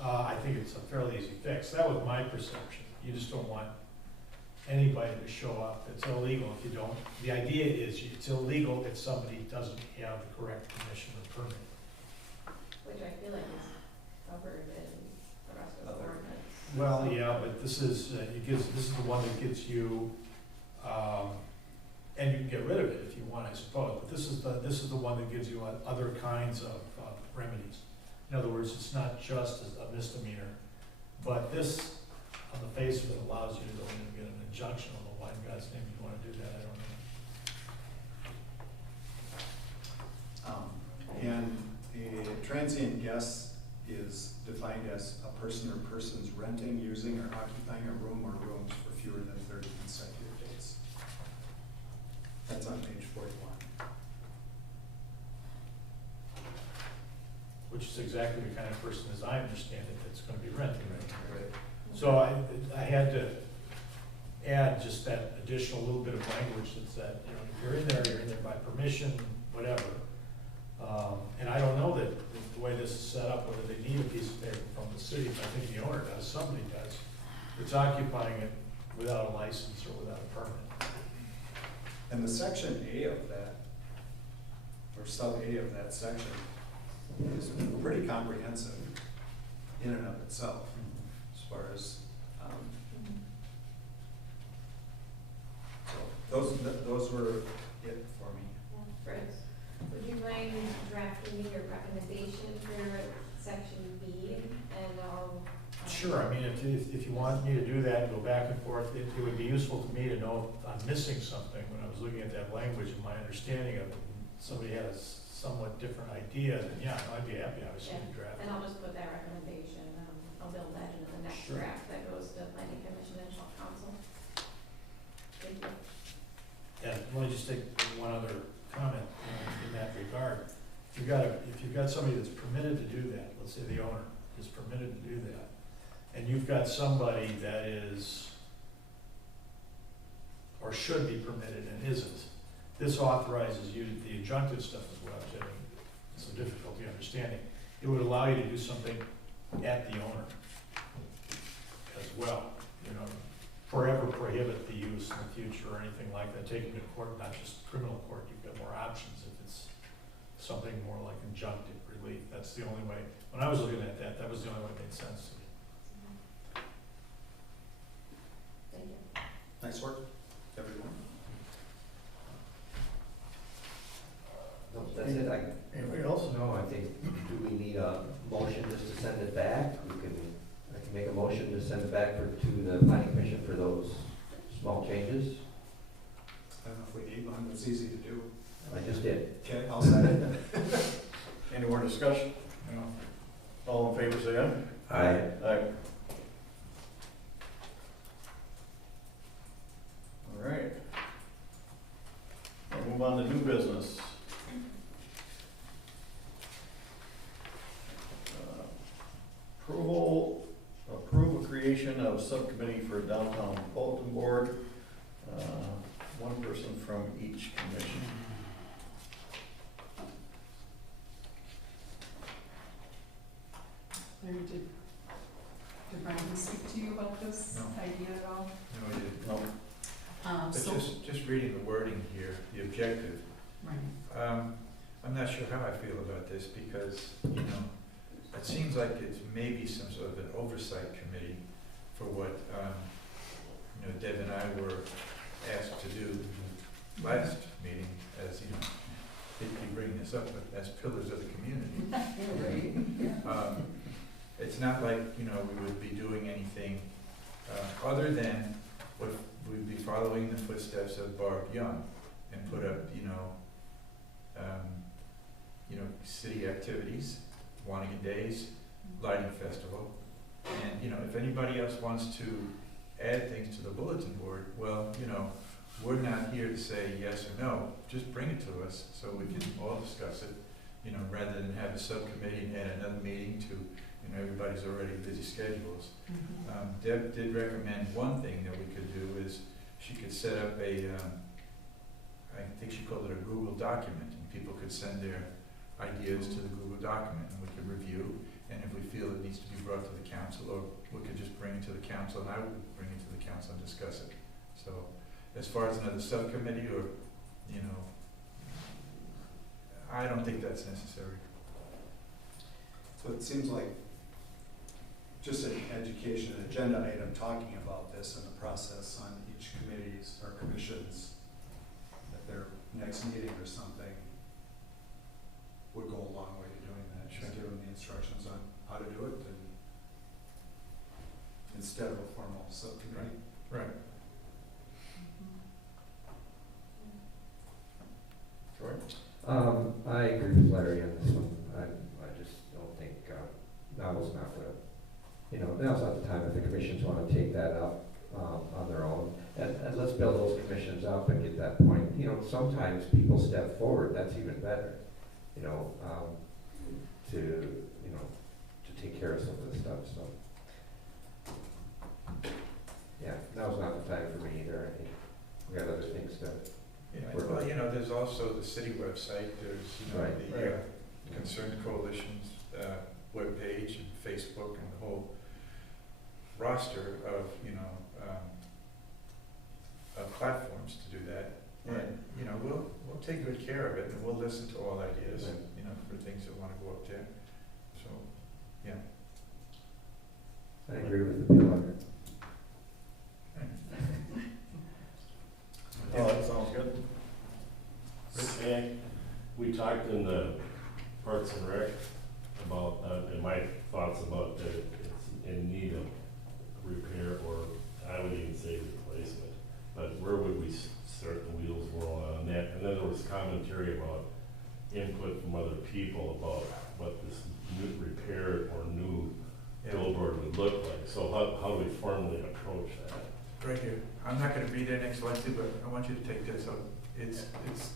I think it's a fairly easy fix. That was my perception. You just don't want anybody to show up. It's illegal if you don't. The idea is it's illegal if somebody doesn't have the correct permission or permit. Which I feel like is covered in the rest of the ordinance. Well, yeah, but this is, this is the one that gives you, and you can get rid of it if you want, I suppose, but this is the one that gives you other kinds of remedies. In other words, it's not just a misdemeanor, but this, on the face of it, allows you to go in and get an injunction. Although why in God's name you want to do that, I don't know. And a transient guest is defined as a person or persons renting, using, or occupying a room or rooms for fewer than 30 consecutive days. That's on page 41. Which is exactly the kind of person, as I understand it, that's going to be renting. Right? So I had to add just that additional little bit of language that said, if you're in there by permission, whatever. And I don't know that the way this is set up, whether they need a piece of paper from the city, but I think the owner does, somebody does. It's occupying it without a license or without a permit. And the section A of that, or sub A of that section, is pretty comprehensive in and of itself, as far as, so those were it for me. Fritz, would you mind drafting me your recommendation for section B, and I'll. Sure, I mean, if you want me to do that and go back and forth, it would be useful to me to know if I'm missing something when I was looking at that language and my understanding of it. Somebody had a somewhat different idea, then yeah, I'd be happy, obviously, to draft And it. I'll just put that recommendation, I'll build that into the next Sure. draft that goes to planning commission and council. Thank you. And let me just take one other comment in that regard. If you've got somebody that's permitted to do that, let's say the owner is permitted to do that, and you've got somebody that is, or should be permitted and isn't, this authorizes you, the adjunctive stuff is what I'm saying, some difficulty understanding. It would allow you to do something at the owner as well, forever prohibit the use in the future or anything like that, taking it to court, not just criminal court, you've got more options if it's something more like injunctive relief. That's the only way, when I was looking at that, that was the only way it made sense to me. Thank you. Nice work, everyone. No, that's it. Anybody else? No, I think, do we need a motion just to send it back? I can make a motion to send it back to the planning commission for those small changes. I don't know if we need one, it's easy to do. I just did. Okay, I'll second. Any more discussion? No. All in favor, say aye. Aye. Aye. All right. We'll move on to new business. Approve a creation of subcommittee for downtown bulletin board. One person from each commission. Larry, did Brandon speak to you about this No. idea at all? No, we didn't. No. But So, just reading the wording here, the objective, right, I'm not sure how I feel about this because, you know, it seems like it's maybe some sort of an oversight committee for what, you know, Deb and I were asked to do last meeting as, you know, they keep bringing this up, but as pillars of the community. It's not like, you know, we would be doing anything, other than what we'd be following the footsteps of Barb Young and put up, you know, city activities, Wanigan Days, Lighting Festival. And, you know, if anybody else wants to add things to the bulletin board, well, you know, we're not here to say yes or no, just bring it to us so we can all discuss it, you know, rather than have a subcommittee and add another meeting to, you know, everybody's already busy schedules. Deb did recommend one thing that we could do is she could set up a, I think she called it a Google document, and people could send their ideas to the Google document and we could review, and if we feel it needs to be brought to the council, or we could just bring it to the council, and I would bring it to the council and discuss it. So, as far as another subcommittee or, you know, I don't think that's necessary. So it seems like just an education, agenda item talking about this and the process on each committee's or commission's, at their next meeting or something, would go a long way to doing that. Just give them the instructions on how to do it and instead of a formal subcommittee. Right. I agree with Larry on this one. I just don't think, now's not now's not the time if the commissions wanna take that up, on their own. And let's build those commissions up and get that point. You know, sometimes people step forward, that's even better, you know, to take care of some of this stuff, so. Yeah, now's not the time for me either. I think we got other things to. Yeah, well, you know, there's also the city website, there's, you know, Right. the Concerned Coalition's webpage and Facebook and the whole roster of, you know, of platforms to do that. And, you know, we'll take good care of it and we'll listen to all ideas, Right. you know, for things that wanna go up there. So, yeah. I agree with the bill. Oh, that sounds good. Okay, we talked in the Parks and Rec about, and my thoughts about that it's in need of repair, or I would even say replacement. But where would we start the wheels rolling on that? And then there was commentary about input from other people about what this new repair or new billboard would look like. So how do we formally approach that? Right here. I'm not gonna be there next Wednesday, but I want you to take this up. It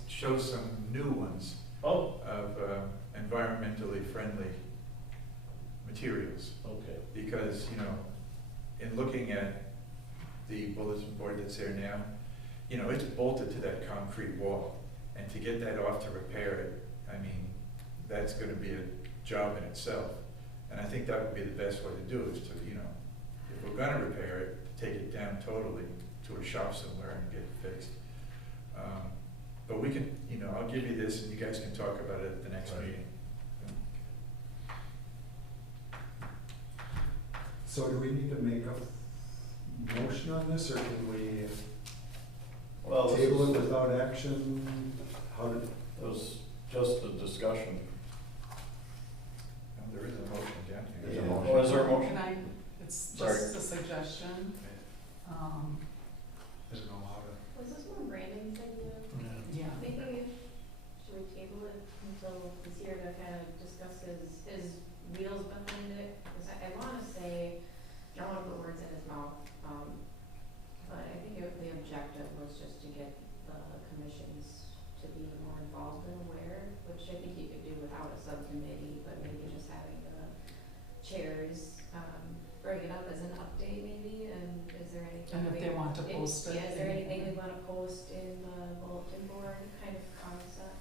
shows some new ones Oh, of environmentally friendly materials. okay. Because, you know, in looking at the bulletin board that's there now, you know, it's bolted to that concrete wall. And to get that off to repair it, I mean, that's gonna be a job in itself. And I think that would be the best way to do it, is to, you know, if we're gonna repair it, to take it down totally to a shop somewhere and get it fixed. But we can, you know, I'll give you this and you guys can talk about it at the next Right. meeting. So do we need to make a motion on this, or can we Well, table it without action? How did, it was just a discussion. No, there is a motion down here. There's a Yeah. motion. Oh, is there a Can motion? it's Sorry. just a suggestion. I don't know how to. Was this one Brandon's idea? Yeah. Maybe, should we table it until he's here to kind of discuss his wheels behind it? Because I wanna say, I don't wanna put words in his mouth, but I think the objective was just to get the commissions to be more involved and aware, which I think you could do post it. Yeah, is there anything we wanna post in the bulletin board kind of concept?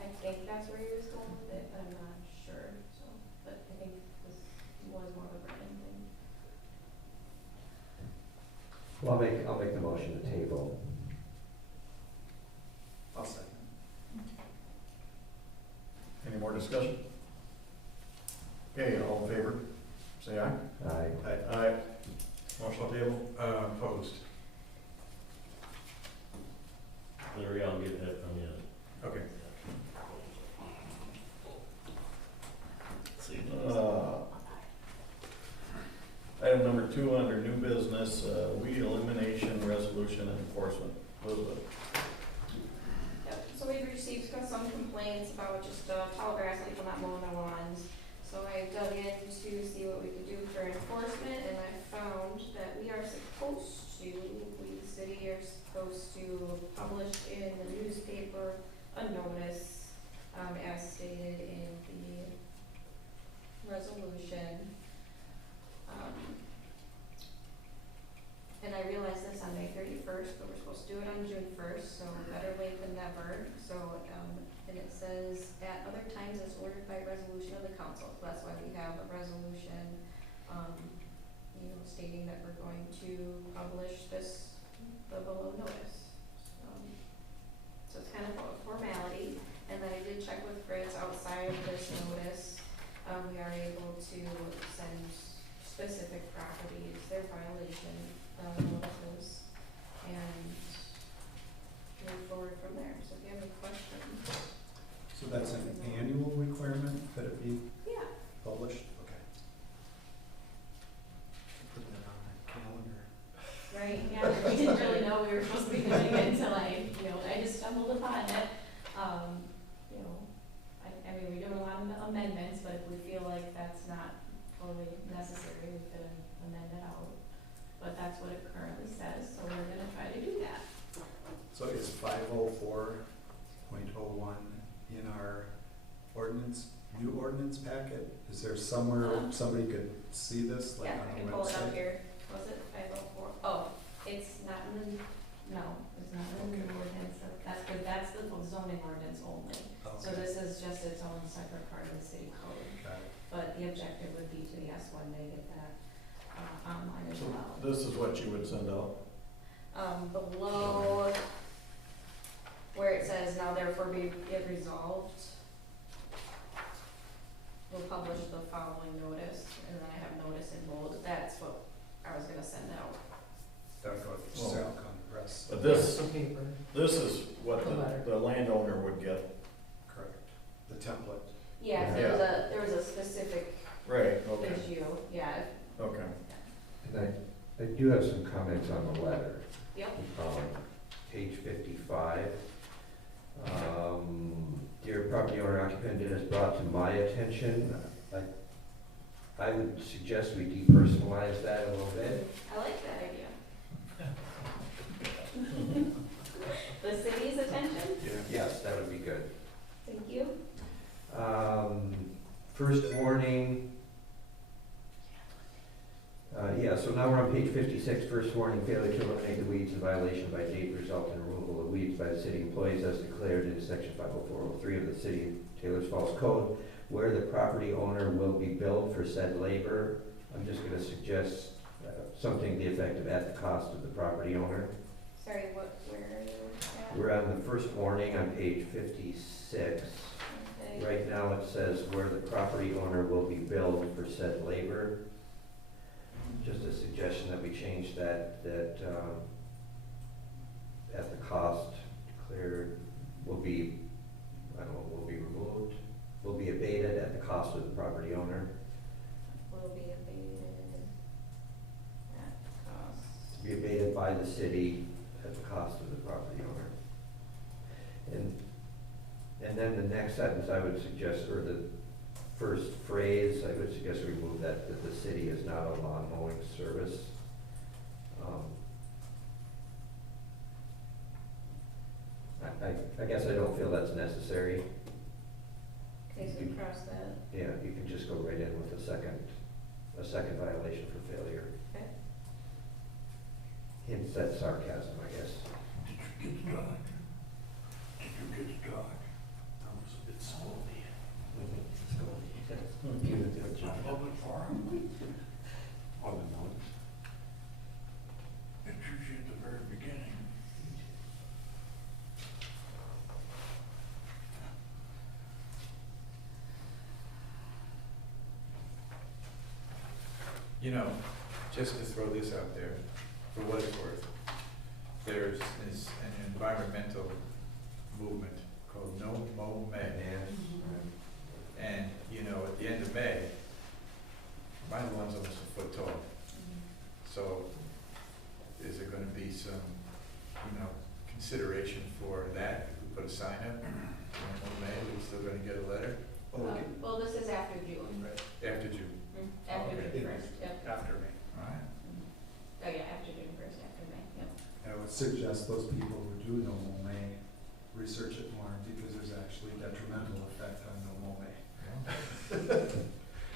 I think that's where he was going with it, but I'm not sure, so, but I think this was more of a Brennan thing. Well, I'll make the motion to table. I'll second. Any more discussion? Okay, all in favor, say aye. Aye. Aye. Motion table. Opposed. Larry, I'll get that from you. Okay. Item number 2 under new business, weed elimination resolution and enforcement. Elizabeth. Yep, so we've received some complaints about just tall grass, people not mowing their lawns. So I dug in to see what we could do for enforcement, and I found that we are supposed to, we, the city, are supposed to publish in the newspaper a notice, as stated in the resolution. And I realized this on May 31st, but we're supposed to do it on June 1st, so better late than never. So, and it says, at other times as ordered by resolution of the council. So that's why we have a resolution, stating that we're going to publish the below notice. So it's kind of a formality. And then I did check with Fritz outside of this notice. We are able to send specific properties their violation notices and move forward from there. So if you have any questions. So that's an annual requirement that it be Yeah. published? Okay. Put that on my calendar. Right, yeah, we didn't really know we were supposed to be doing it until I just stumbled upon it. I mean, we do a lot of amendments, but if we feel like that's not totally necessary, we could amend it out. But that's what it currently says, so we're gonna try to do that. So is 504.01 in our ordinance, new ordinance packet? Is there somewhere somebody could see this, like Yeah, on I a can pull it up website? here. Was it 504? Oh, it's not in the, no, it's not in the ordinance. That's the zoning ordinance only. So Okay. this is just its own separate part of the city code. Got it. But the objective would be to, yes, one day get that online as So well. this is what you would send out? Below where it says, now therefore be it resolved, we'll publish the following notice, and then I have notice in bold. That's what I was gonna send out. That'll go to Well, South County Press. But this is what The letter. the landowner would get. Correct. The template. Yeah, there was a specific Right, okay, issue, yeah. okay. And I do have some comments on the letter. Yep. Page 55. Dear property owner occupant, it has brought to my attention, I would suggest we depersonalize that a little bit. I like that idea. The city's attention? Yes, that would be good. Thank you. First warning. So now we're on page 56, first warning, failure to eliminate the weeds in violation by date result in removal of weeds by the city employees as declared in section 50403 of the City of Taylor's Falls Code, where the property owner will be billed for said labor. I'm just going to suggest something to the effect of at the cost of the property owner. Sorry, where are you at? We're on the first warning on page 56. Okay. Right now it says where the property owner will be billed for said labor. Just a suggestion that we change that at the cost declared will be, will be removed, will be abated at the cost of the property owner. Will be abated at cost. To be abated by the city at the cost of the property owner. And then the next sentence I would suggest, or the first phrase, I would suggest remove that the city is not a lawn mowing service. I guess I don't feel that's necessary. Okay, so cross that. Yeah, you can just go right in with a second violation for failure. Okay. hints at sarcasm, I guess. That was a bit scoldy. Public forum? On the notes. It's usually at the very beginning. You know, just to throw this out there, for what it's worth, there's an environmental movement called No Mow May. And, you know, at the end of May, my lawn's almost a foot tall. So is there gonna be some, you know, consideration for that? If we put a sign up, No Mow May, we still gonna get a letter? Well, this is after June. After June, After Okay. June first, yep. After me. all right? Oh, yeah, after June first, after May, yep. I would suggest those people who do no mow may research it more because there's actually detrimental effect on no mow may.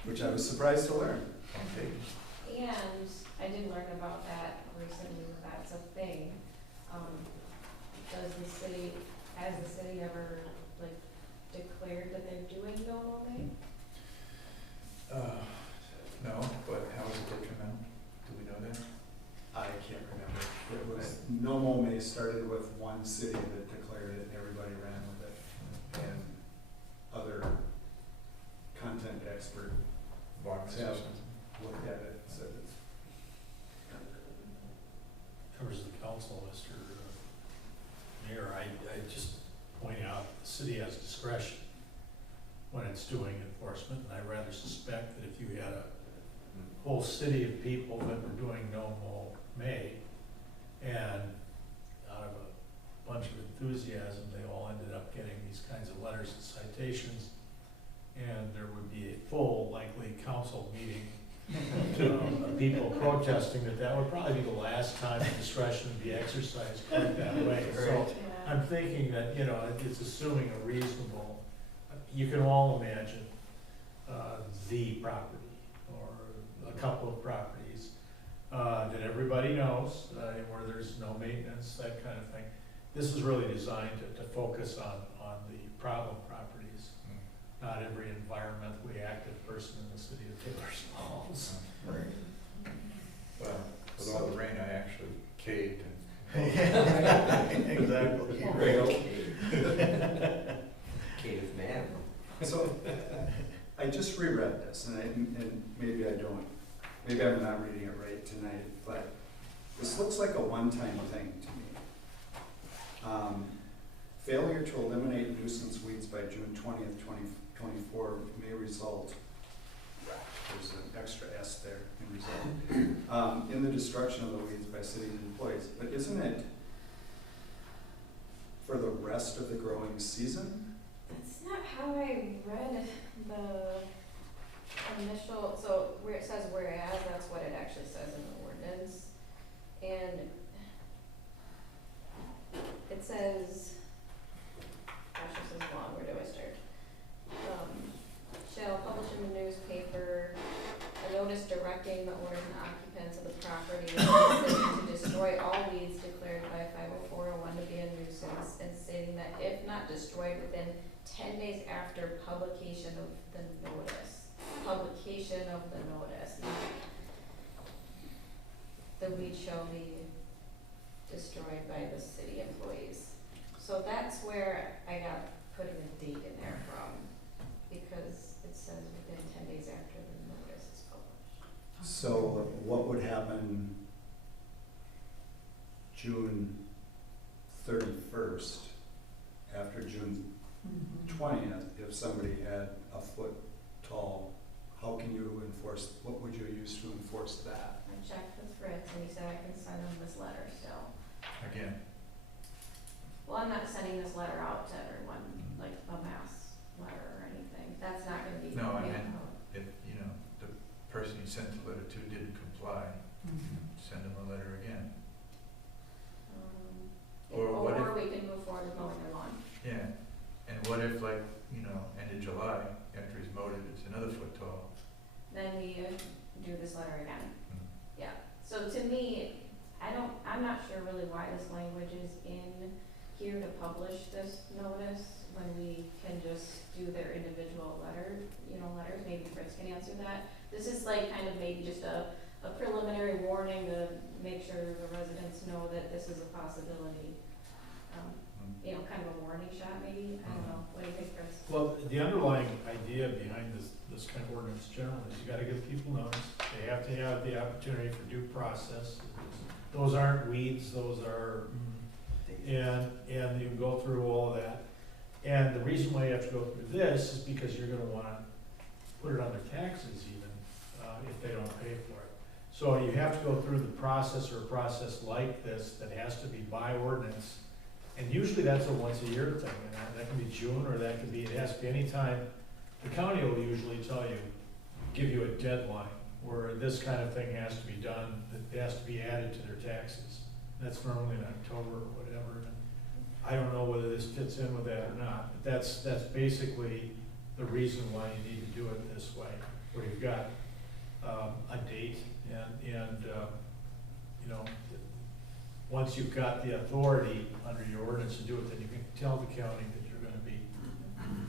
Which I was surprised to learn. Okay. And I did learn about that recently, that's a thing. Has the city ever, like, declared that they're doing no mow May? No, but how is it detrimental? Do we know that? I can't remember. It was, no mow may started with one city that declared it and everybody ran with it. And other content expert Barn have looked at it and said it's. Members of the council, Mr. Mayor, I just point out, the city has discretion when it's doing enforcement, and I rather suspect that if you had a whole city of people that were doing no mow May, and out of a bunch of enthusiasm, they all ended up getting these kinds of letters and citations, and there would be a full, likely council meeting of people protesting that would probably be the last time the discretion would be exercised quite that way. So I'm thinking that, you know, it's assuming a reasonable, you can all imagine the property or a couple of properties that everybody knows, where there's no maintenance, that kind of thing. This is really designed to focus on the problem properties, not every environmentally active person in the city of Taylor's Falls. Right. Well, with all the rain, I actually caved and. Exactly. Caveman. So, I just reread this, and maybe I don't, maybe I'm not reading it right tonight, but this looks like a one-time thing to me. Failure to eliminate nuisance weeds by June 20th, 2024 may result, there's an extra S there in result, in the destruction of the weeds by city employees. But isn't it for the rest of the growing season? That's not how I read the initial, so where it says whereas, that's what it actually says in the ordinance. And it says, gosh, this is long, where do I start? Shall publish in the newspaper a notice directing the owners and occupants of the property to destroy all weeds declared by 50401 to be a nuisance, and stating that if not destroyed within 10 days after publication of the notice, the weed shall be destroyed by the city employees. So that's where I got putting a date in there from, because it says within 10 days after the notice is published. So what would happen June 31st, after June 20th, if somebody had a foot tall, how can you enforce, what would you use to enforce that? I checked with Fritz and he said I can send him this letter still. Again, Well, I'm not sending this letter out to everyone, like a mass letter or anything. That's not gonna be. No, I meant if, you know, the person you sent the letter to didn't comply, send them a letter again. Or what Or we can move forward with mowing their lawn. Yeah, and what if, like, you know, end of July, after he's mowed it, it's another foot tall? Then we do this letter again. Mm. Yeah, so to me, I'm not sure really why this language is in here to publish this notice when we can just do their individual letters, maybe Chris can answer that. This is like kind of maybe just a preliminary warning to make sure the residents know that this is a possibility. Kind of a warning shot maybe, I don't know, what do you think, Chris? Well, the underlying idea behind this kind of ordinance generally is you gotta give people notice. They have to have the opportunity for due process. Those aren't weeds, those are, and you go through all of that. And the reason why you have to go through this is because you're gonna wanna put it on their taxes even, if they don't pay for it. So you have to go through the process or a process like this that has to be by ordinance. And usually that's a once a year thing, and that can be June, or that can be, it has to be any time. The county will usually tell you, give you a deadline, where this kind of thing has to be done, it has to be added to their taxes. That's normally in October or whatever. And I don't know whether this fits in with that or not, but that's basically the reason why you need to do it this way, where you've got a date and once you've got the authority under your ordinance to do it, then you can tell the county that you're gonna be,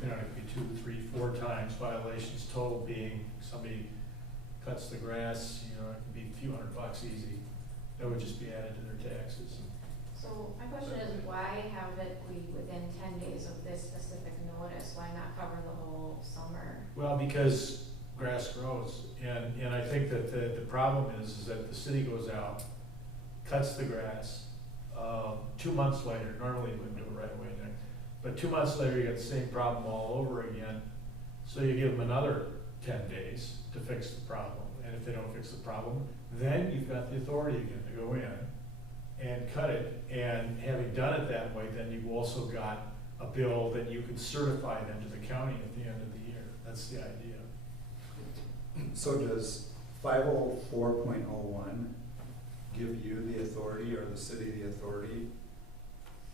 it could be 2, 3, 4 times violations, total being somebody cuts the grass, it can be a few $100 easy. That would just be added to their taxes. So my question is, why have it be within 10 days of this specific notice? Why not cover the whole summer? Well, because grass grows, and I think that the problem is that the city goes out, cuts the grass, 2 months later, normally we wouldn't do it right away, but 2 months later you get the same problem all over again, so you give them another 10 days to fix the problem, and if they don't fix the problem, then you've got the authority again to go in and cut it, and having done it that way, then you've also got a bill that you can certify then to the county at the end of the year. That's the idea. So does 504.01 give you the authority, or the city the authority,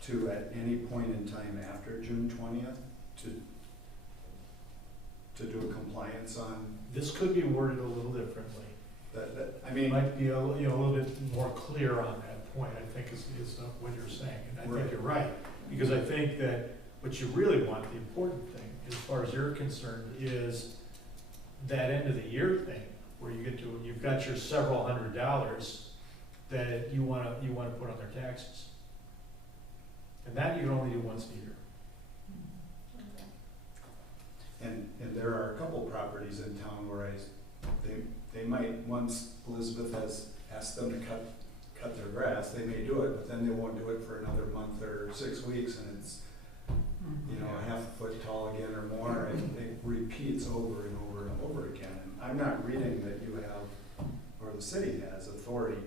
to at any point in time after June 20th to do a compliance on This could be worded a little differently. that? Might be a little bit more clear on that point, I think is what you're saying. And I think you're right, because I think that what you really want, the important thing, as far as you're concerned, is that end of the year thing, where you've got your several $100s that you wanna put on their taxes. And that you can only do once a year. And there are a couple properties in town where they might, once Elizabeth has asked them to cut their grass, they may do it, but then they won't do it for another month or 6 weeks, and it's, a half a foot tall again or more, and it repeats over and over and over again. And I'm not reading that you have, or the city has, authority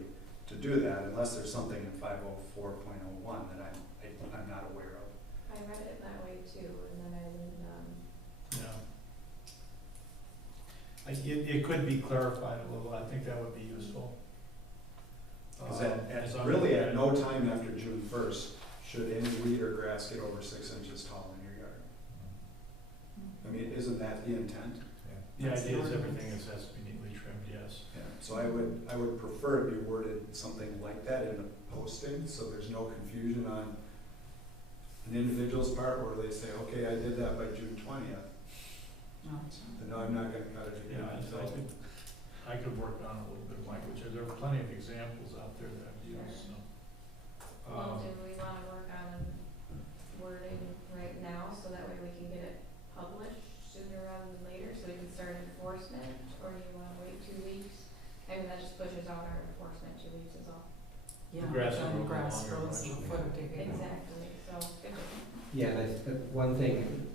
to do that unless there's something in 504.01 that I'm not aware of. I read it that way too, and then I didn't, It could be clarified a little, I think that would be useful. Because really at no time after June 1st should any weed or grass get over 6 inches tall in your yard. I mean, isn't that the intent? The idea is everything has to be neatly trimmed, yes. Yeah, so I would prefer it be worded something like that in the posting, so there's no confusion on an individual's part where they say, okay, I did that by June 20th. No, I'm not gonna cut it again. I could work on a little bit of language, there are plenty of examples out there that I've used, so. well, do we wanna work on wording right now, so that way we can get it published sooner rather than later, so we can start enforcement, or do you wanna wait 2 weeks? I mean, that just pushes out our enforcement, 2 weeks is all. Yeah, grass will then grow grass longer, grows a eventually. foot of digging. Exactly, so, good. Yeah, and one thing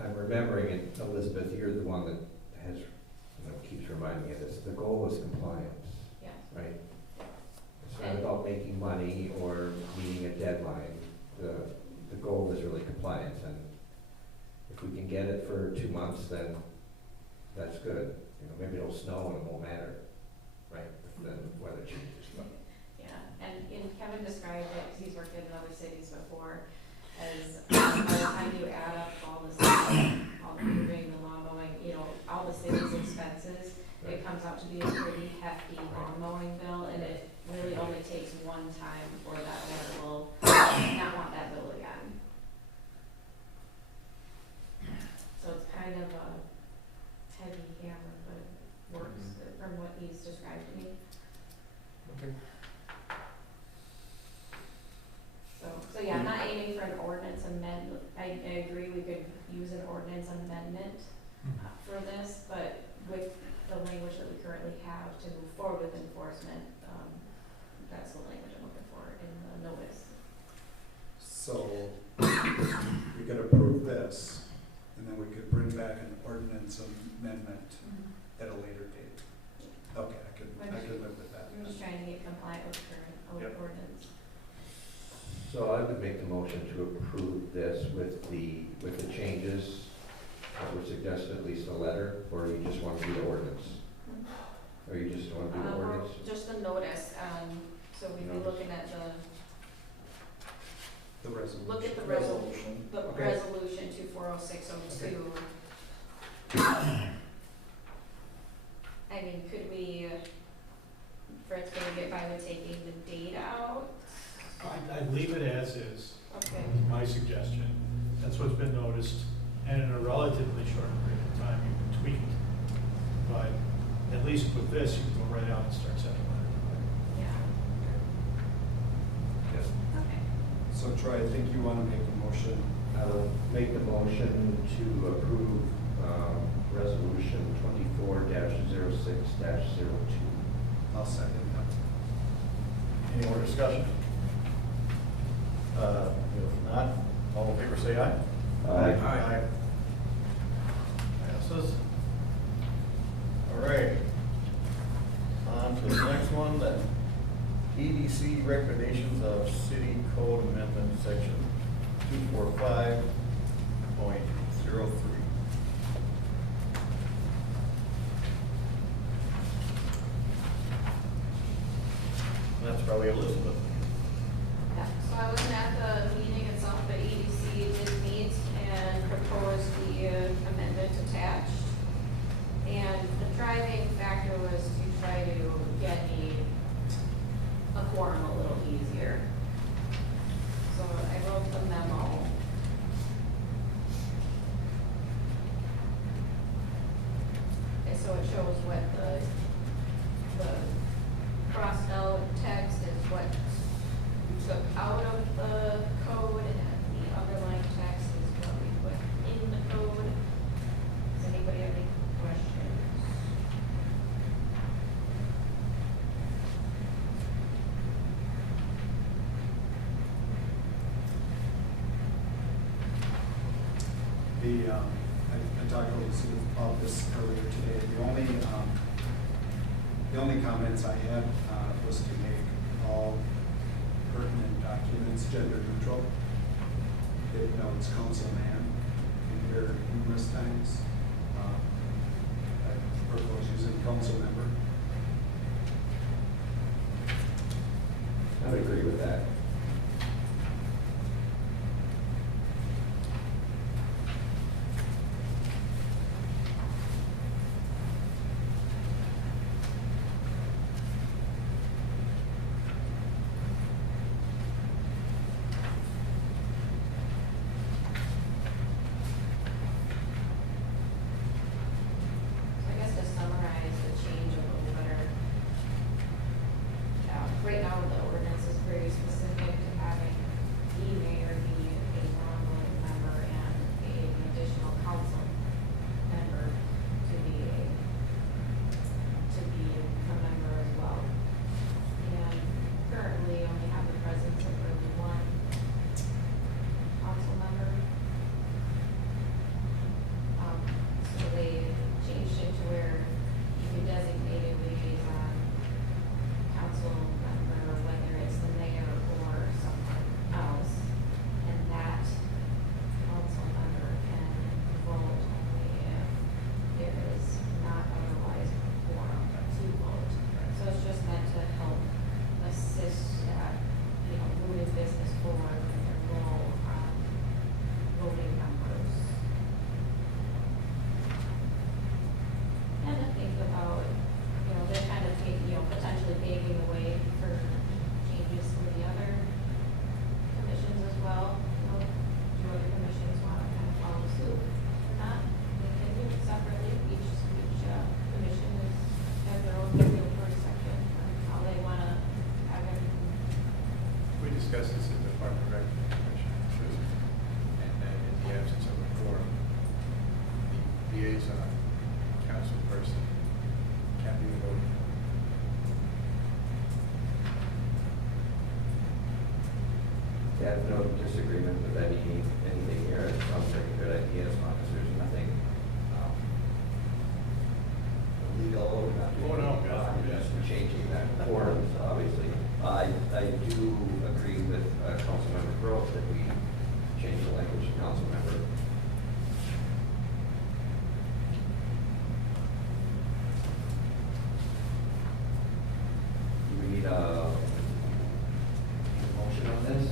I'm remembering, and Elizabeth, you're the one that has, keeps reminding me of this, the goal is compliance, Yeah. right? It's not about making money or meeting a deadline. The goal is really compliance, and if we can get it for 2 months, then that's good. Maybe it'll snow and it won't matter, right? Then weather changes, but. Yeah, and Kevin described it, because he's worked in other cities before, as by the time you add up all the stuff, all the doing, the lawn mowing, all the city's expenses, it comes out to be a pretty hefty lawn mowing bill, and it really only takes one time for that owner will not want that bill again. So it's kind of a heavy hammer, but it works from what he's described to me. Okay. So yeah, I'm not aiming for an ordinance amendment. I agree we could use an ordinance amendment for this, but with the language that we currently have to move forward with enforcement, that's the language I'm looking for in the notice. So we could approve this, and then we could bring back an ordinance amendment at a later date. Okay, I could live with that. I'm just trying to get compliant with current ordinance. So I would make the motion to approve this with the changes that were suggested, at least a letter, or you just want to do the ordinance? Or you just want to do the ordinance? Just the notice, so we'd be looking at The resolution. look at the resolution, the Okay. resolution 240602. I mean, could we, for it's gonna get by with taking the date out? I leave it as is, Okay. is my suggestion. That's what's been noticed, and in a relatively short period of time, you can tweak it. But at least with this, you can go right out and start sending letters. Yeah, Yes. okay. So Troy, I think you want to make a motion. I will make the motion to approve resolution 24-06-02. I'll second that. Any more discussion? If not, all in favor say aye. Aye. Passes. All right. On to the next one, the EDC recommendations of City Code Amendment, Section 245.03. That's probably Elizabeth. Yeah, so I wasn't at the meeting itself, but EDC did meet and propose the amendment attached. And the driving factor was to try to get a quorum a little easier. So I wrote the memo. And so it shows what the crossed out text is what we took out of the code, and the underlying text is what we put in the code. Does anybody have any questions? I talked to Lucy about this earlier today. The only comments I had was to make all pertinent documents gender neutral. It notes council man in here numerous times. I propose using council member. I would agree with that. I guess to summarize the change of the letter, right now the ordinance is very specific have no disagreement with anything here. It sounds like a good idea as long as there's nothing illegal or not Oh, no, God, just yes. changing that forms, obviously. I do agree with Councilmember Gross that we change the language to council member. Do we need a motion on this? Is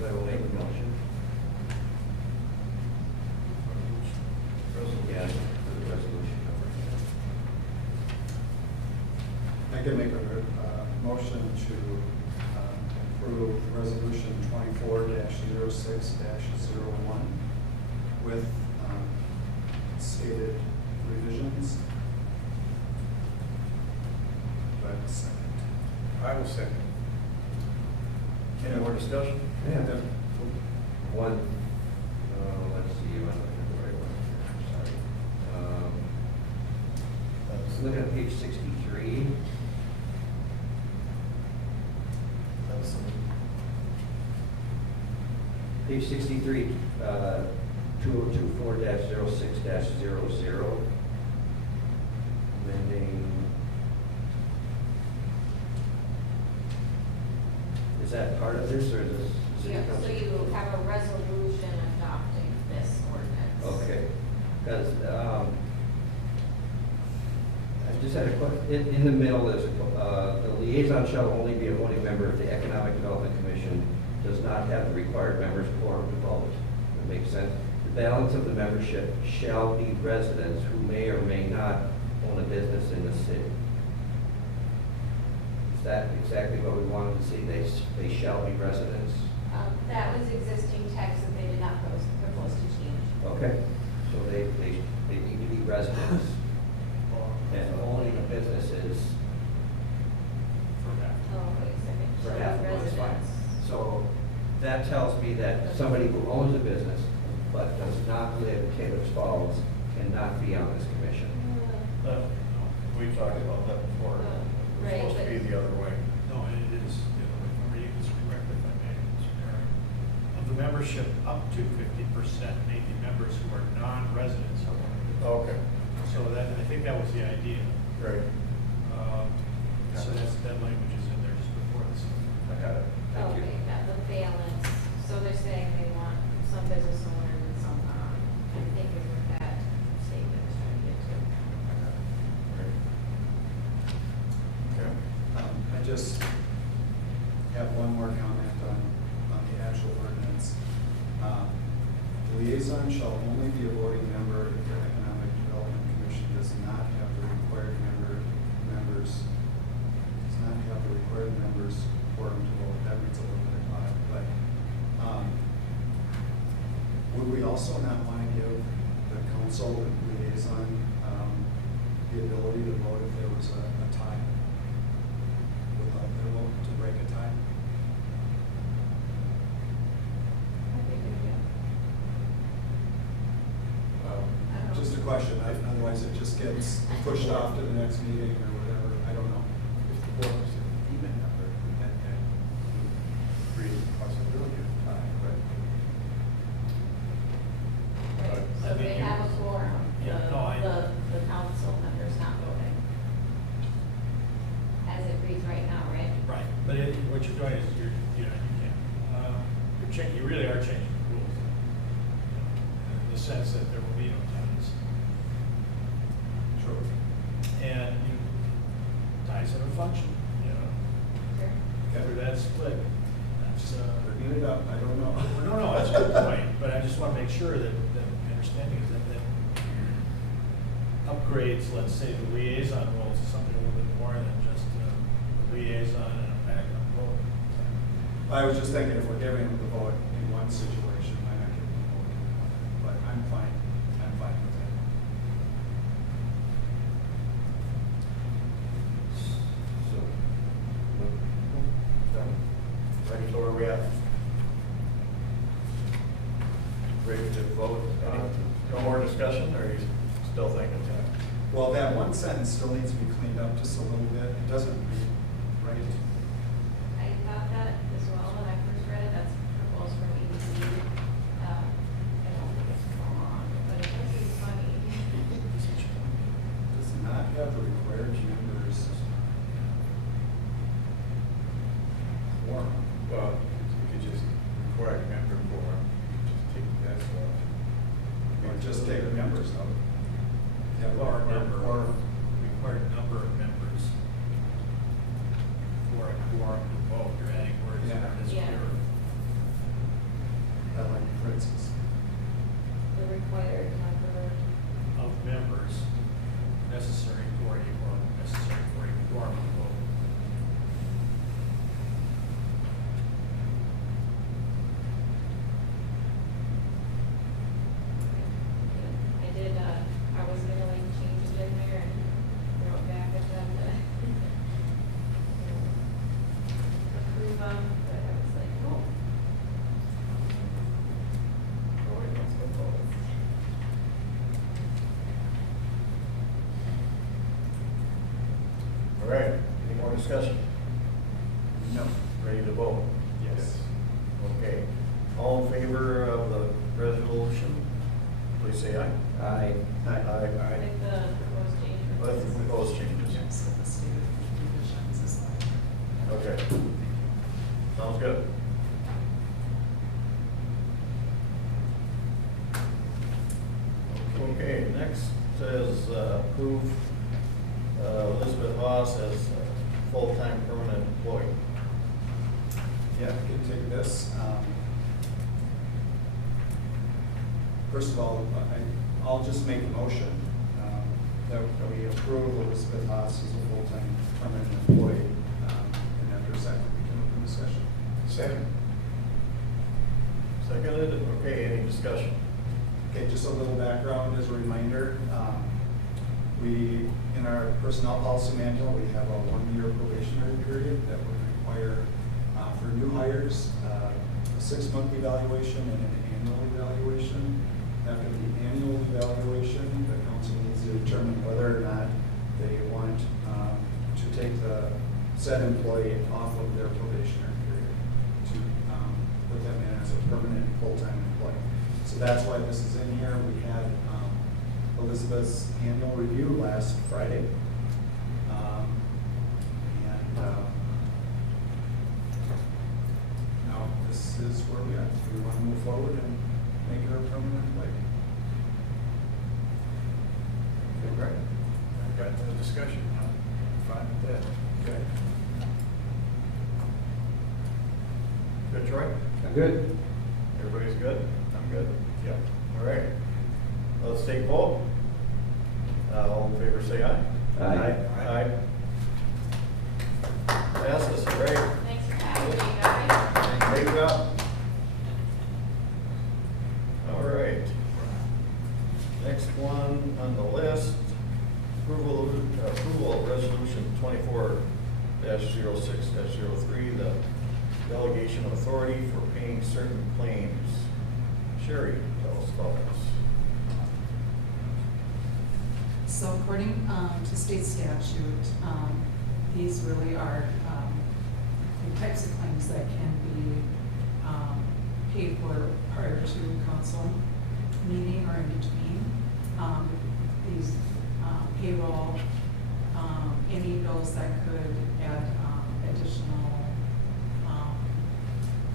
that a way of motion? Yeah, for the resolution. I can make a motion to approve resolution 24-06-01 with stated revisions. Do I have a second? I will second. Any more discussion? Yeah. One, let's see, I'm looking at the right one here, sorry. Looking at page 63. Page 63, 2024-06-00, amending. Is that part of this, or is this? Yeah, so you have a resolution adopting this ordinance. Okay, because, I just had a question, in the middle is, the liaison shall only be a voting member if the Economic Development Commission does not have the required members quorum to vote. That makes sense. The balance of the membership shall be residents who may or may not own a business in the city. Is that exactly what we wanted to see? They shall be residents? That was existing text that they did not propose to change. Okay, so they need to be residents, and owning a business is Oh, wait a second. for Shall half be of it's fine. residents. So that tells me that somebody who owns a business but does not live in Taylor's Falls cannot be on this commission. We talked about that before. Right, It's supposed to be but- the other way. No, and it is, the other way. Remember, you can correct if I may, Mr. Mayor. Of the membership, up to 50% may be members who are non-residents of one. Okay, So that, I think that was the idea. great. So that language is in there just before this. I got it. Thank you. Okay, that the balance, so they're saying they want some business owners and some not. I think is what that statement is trying to get to. Okay. I just have one more comment on the actual ordinance. Liaison shall only be a voting member if the Economic Development Commission does not have the required members quorum to vote. That reads a little bit odd, but would we also not want to give the council and liaison the ability to vote if there was a tie? Without their vote to break a tie? I think we do. I don't know. Just a question, otherwise it just gets pushed off to the next meeting or whatever, I don't know. If the board was an even number, then create the possibility of time, but Right, so I think they you- have a quorum, Yeah, no, the council members not voting. As it reads right now, right? Right, but what you're doing is you can't, you really are changing the rules. In the sense that there will be no ties. Sure. And ties have a function, Sure. through that split. That's, Bringing it up, I don't know. no, that's a good point, but I just want to make sure that the understanding is that upgrades, let's say, the liaison role to something a little bit more than just a liaison and a backup role. I was just thinking if we're giving them the vote in one situation, why not give them the vote in another? But I'm fine with that. So, done. Ready for where we at? Ready to vote? No more discussion, or are you still thinking? Well, that one sentence still needs to be cleaned up just a little bit, it doesn't read right. I thought that as well when I first read it, that's proposed All right, any more discussion? No. Ready to vote? Yes. Okay. All in favor of the resolution, please say aye. Aye. Aye. With the proposed change. With the proposed changes. Yes, with the stated conditions as well. Okay. Sounds good. Okay, next says approve Elizabeth Haas as a full-time permanent employee. Yeah, I can take this. First of all, I'll just make a motion that we approve Elizabeth Haas as a full-time permanent employee. And after a second, we can open discussion. Second. Seconded, okay, any discussion? Okay, just a little background as a reminder. We, in our personnel policy manual, we have a 1-year probationary period that would require for new hires, a 6-month evaluation and an annual evaluation. After the annual evaluation, the council needs to determine whether or not they want to take the said employee off of their probationary period to put them in as a permanent full-time employee. So that's why this is in here. We had Elizabeth's annual review last Friday. Now this is where we are. We want to move forward and make her a permanent employee. Okay, great. I've got no discussion. I'm fine with that. Okay. Good, Troy? I'm good. Everybody's good? I'm good. Yep. All right. Let's take a vote. All in favor say aye. Aye. Aye. Passes, great. Thanks for having me, guys. Great job. All right. Next one on the list, approval of resolution 24-06-03, the delegation of authority for paying certain claims. Sherry, tell us about this. So according to state statute, these really are the types of claims that can be paid for prior to council meeting or in between. These payroll, any bills that could add additional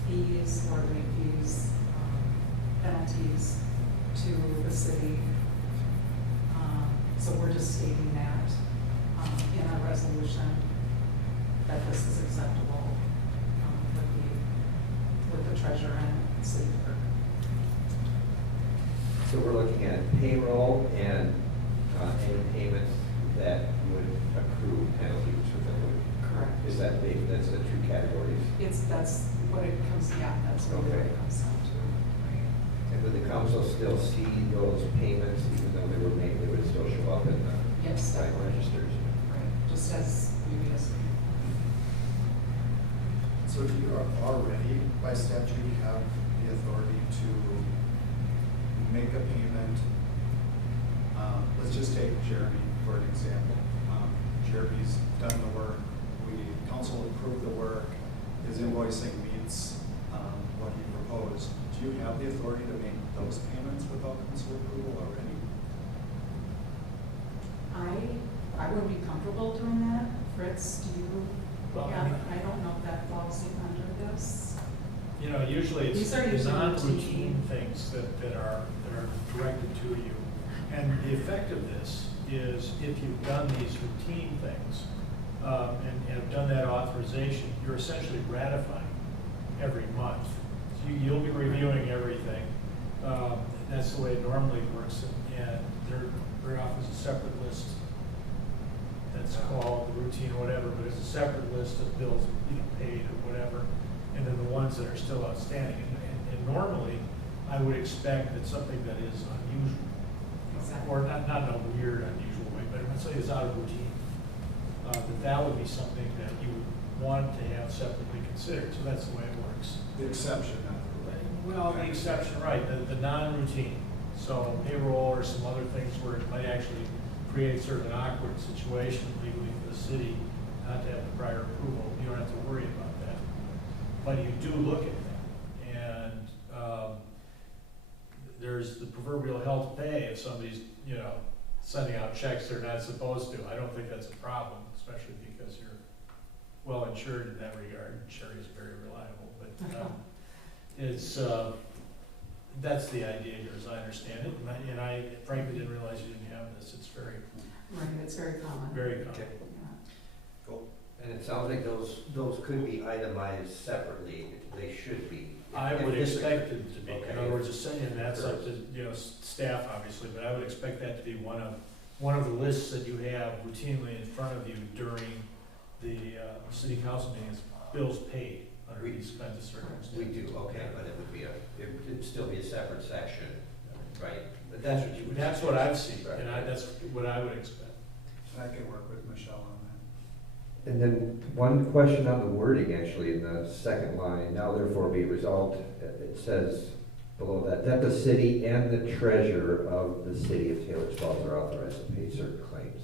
fees or late fees, penalties to the city. So we're just stating that in our resolution that this is acceptable with the treasurer and city clerk. So we're looking at payroll and any payments that would accrue penalties or that would. Correct. Is that that's the two categories? That's what it comes, yeah, that's really what it comes down to. Right. And would the council still see those payments even though they were made, they would still show up in the Yes, bank registers? right, just as previously. So do you already, by statute, have the authority to make a payment? Let's just take Jeremy for an example. Jeremy's done the work, council approved the work, his invoicing meets what he proposed. Do you have the authority to make those payments without council approval already? I would be comfortable doing that. Fritz, do you? Well, Yeah, I don't know if that falls in under this. You know, usually it's These are the usually non-routine routine. things that are directed to you. And the effect of this is if you've done these routine things, and have done that authorization, you're essentially ratifying every month. So you'll be reviewing everything. That's the way it normally works, and there very often is a separate list that's called the routine or whatever, but it's a separate list of bills, paid or whatever, and then the ones that are still outstanding. And normally, I would expect that something that is unusual, or not in a weird, unusual way, but let's say it's out of routine, that would be something that you would want to have separately considered. So that's the way it works. The exception, not the rule. Well, the exception, right, the non-routine. So payroll or some other things where it might actually create sort of an awkward situation legally for the city not to have the prior approval, you don't have to worry about that. But you do look at that, and, there's the proverbial hell to pay if somebody's, you know, sending out checks they're not supposed to. I don't think that's a problem, especially because you're well insured in that regard. Sherry is very reliable, but, it's, that's the idea here, as I understand it, and I frankly didn't realize you didn't have this. It's very, Right, it's very common. very common. Okay. Yeah. And it sounds like those could be itemized separately, they should be. I would If this- expect it to be, in Okay. other words, and that's up to, you know, staff obviously, but I would expect that to be one of the lists that you have routinely in front of you during the, city council meetings, bills paid under these kinds of circumstances. We do, okay, but it would be it'd still be a separate section, right? But that's what you would. That's what I've seen, and that's what I would expect. I can work with Michelle on that. And then one question on the wording, actually, in the second line, now therefore be resolved, it says below that the city and the treasurer of the city of Taylor's Falls are authorized to pay certain claims.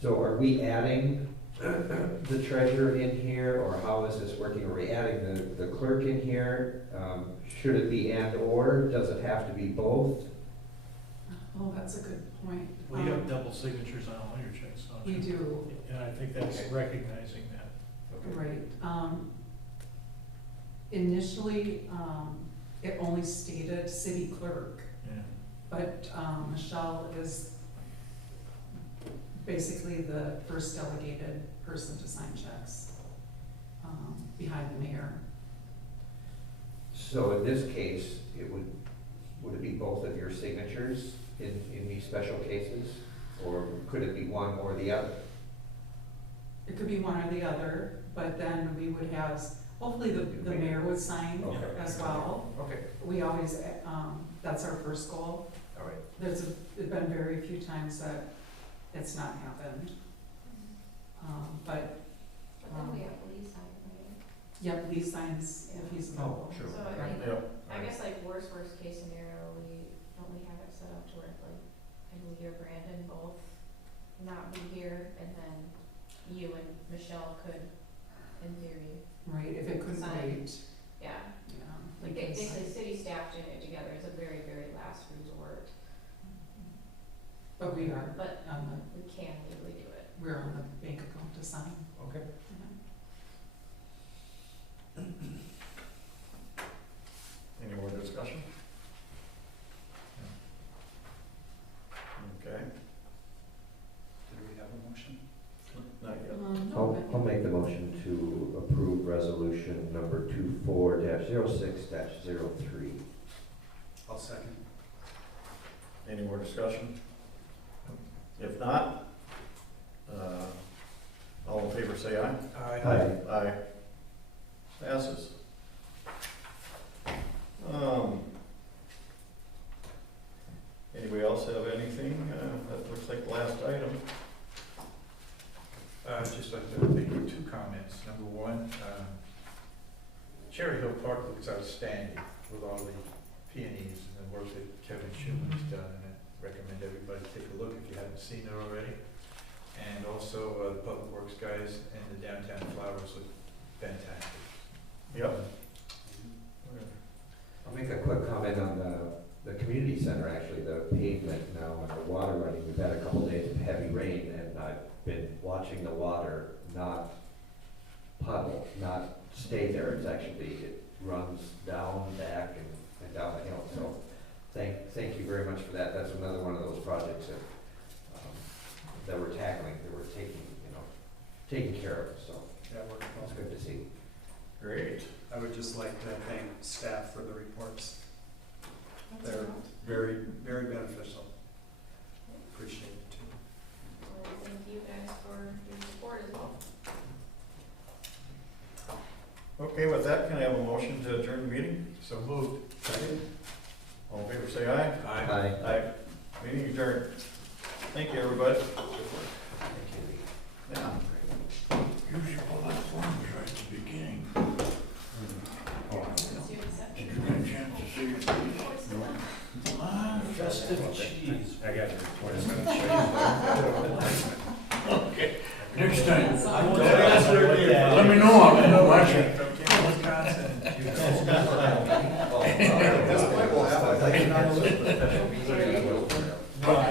So are we adding the treasurer in here, or how is this working? Are we adding the clerk in here? Should it be and or? Does it have to be both? Oh, that's a good point. Well, you have double signatures on all your checks, don't We you? do, And I think that's Okay. recognizing that. right. Initially, it only stated city clerk, Yeah. but Michelle is basically the first delegated person to sign checks behind the mayor. So in this case, would it be both of your signatures in these special cases? Or could it be one or the other? It could be one or the other, but then we would have, hopefully the mayor would sign Okay. as well. Okay, We always, that's our first goal. all right. There's been very few times that it's not happened. But, But then we have Lee sign, right? yep, Lee signs if he's available. Sure. So I Right. mean, I guess like worst case scenario, don't we have it set up to where like, and we or Brandon both not be here, and then you and Michelle could, in theory, Right, if it couldn't Sign. wait, yeah. yeah. Like we can basically, sign. city staff doing it together is a very, very last resort, But we are but on we can legally do it. we're on the bank account to sign. Okay. Yeah. Any more discussion? Okay, Did we have a motion? not yet. No, I'll make the motion to approve resolution number 24-06-03. I'll second. Any more discussion? If not, all in favor say aye. Aye. Aye. Passes. Anybody else have anything? That looks like the last item. Just like to make two comments. Number one, Cherry Hill Park looks outstanding with all the peonies and the work that Kevin Schuman has done, and I recommend everybody take a look if you haven't seen it already. And also, the Public Works guys and the downtown flowers look fantastic. Yep. I'll make a quick comment on the community center, actually, the pavement now and the water running. We've had a couple days of heavy rain, and I've been watching the water not puddle, not stay there. It's actually, it runs down, back, and down the hill. So thank you very much for that. That's another one of those projects that we're tackling, that we're taking care of. So That worked it's well. good to see. Great. I would just like to thank staff for the reports. They're very, very beneficial. Appreciate it too. So thank you guys for your support as well. Okay, with that, can I have a motion to adjourn the meeting? So moved. All in favor say aye. Aye. Aye. Meeting adjourned. Thank you, everybody. Thank you. Yeah. Usually all that form was right at the beginning. Let's do it separate. Did you get a chance to see it? Festive cheese. I got it. Okay, next time. Let me know, I'm gonna watch it.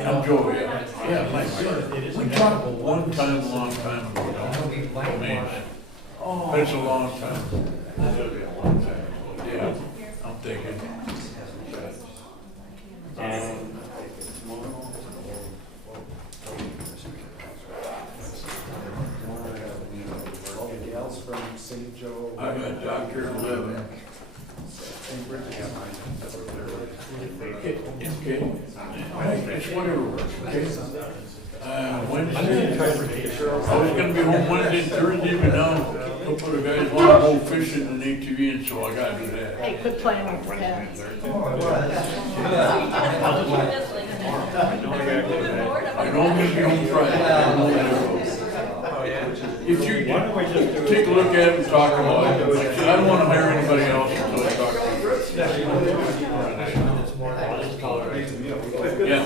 I'm Joe, yeah, Mike. We talked one time, a long time ago, it's a long time. Yeah, I'm thinking. Gals from St. Joe. I got Dr. Levin. Okay, it's whatever, okay? Wednesday, I was gonna be home Wednesday, Thursday, but now, a couple of the guys wanna go fishing in ATV, and so I gotta do that. Hey, quit playing with that. I know I'm gonna be home Friday. I know that. If you take a look at it and talk about it, I don't wanna hire anybody else until I talk to you. Yeah.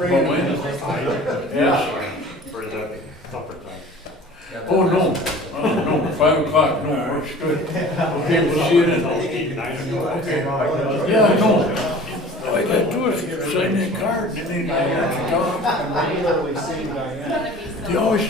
But when? Yes. Oh, no, no, 5 o'clock, no, works good. Okay, we'll see you then. Okay. Yeah, I know. All I gotta do is sign that card, and then I have to talk. I'm regularly seeing Diane. They always,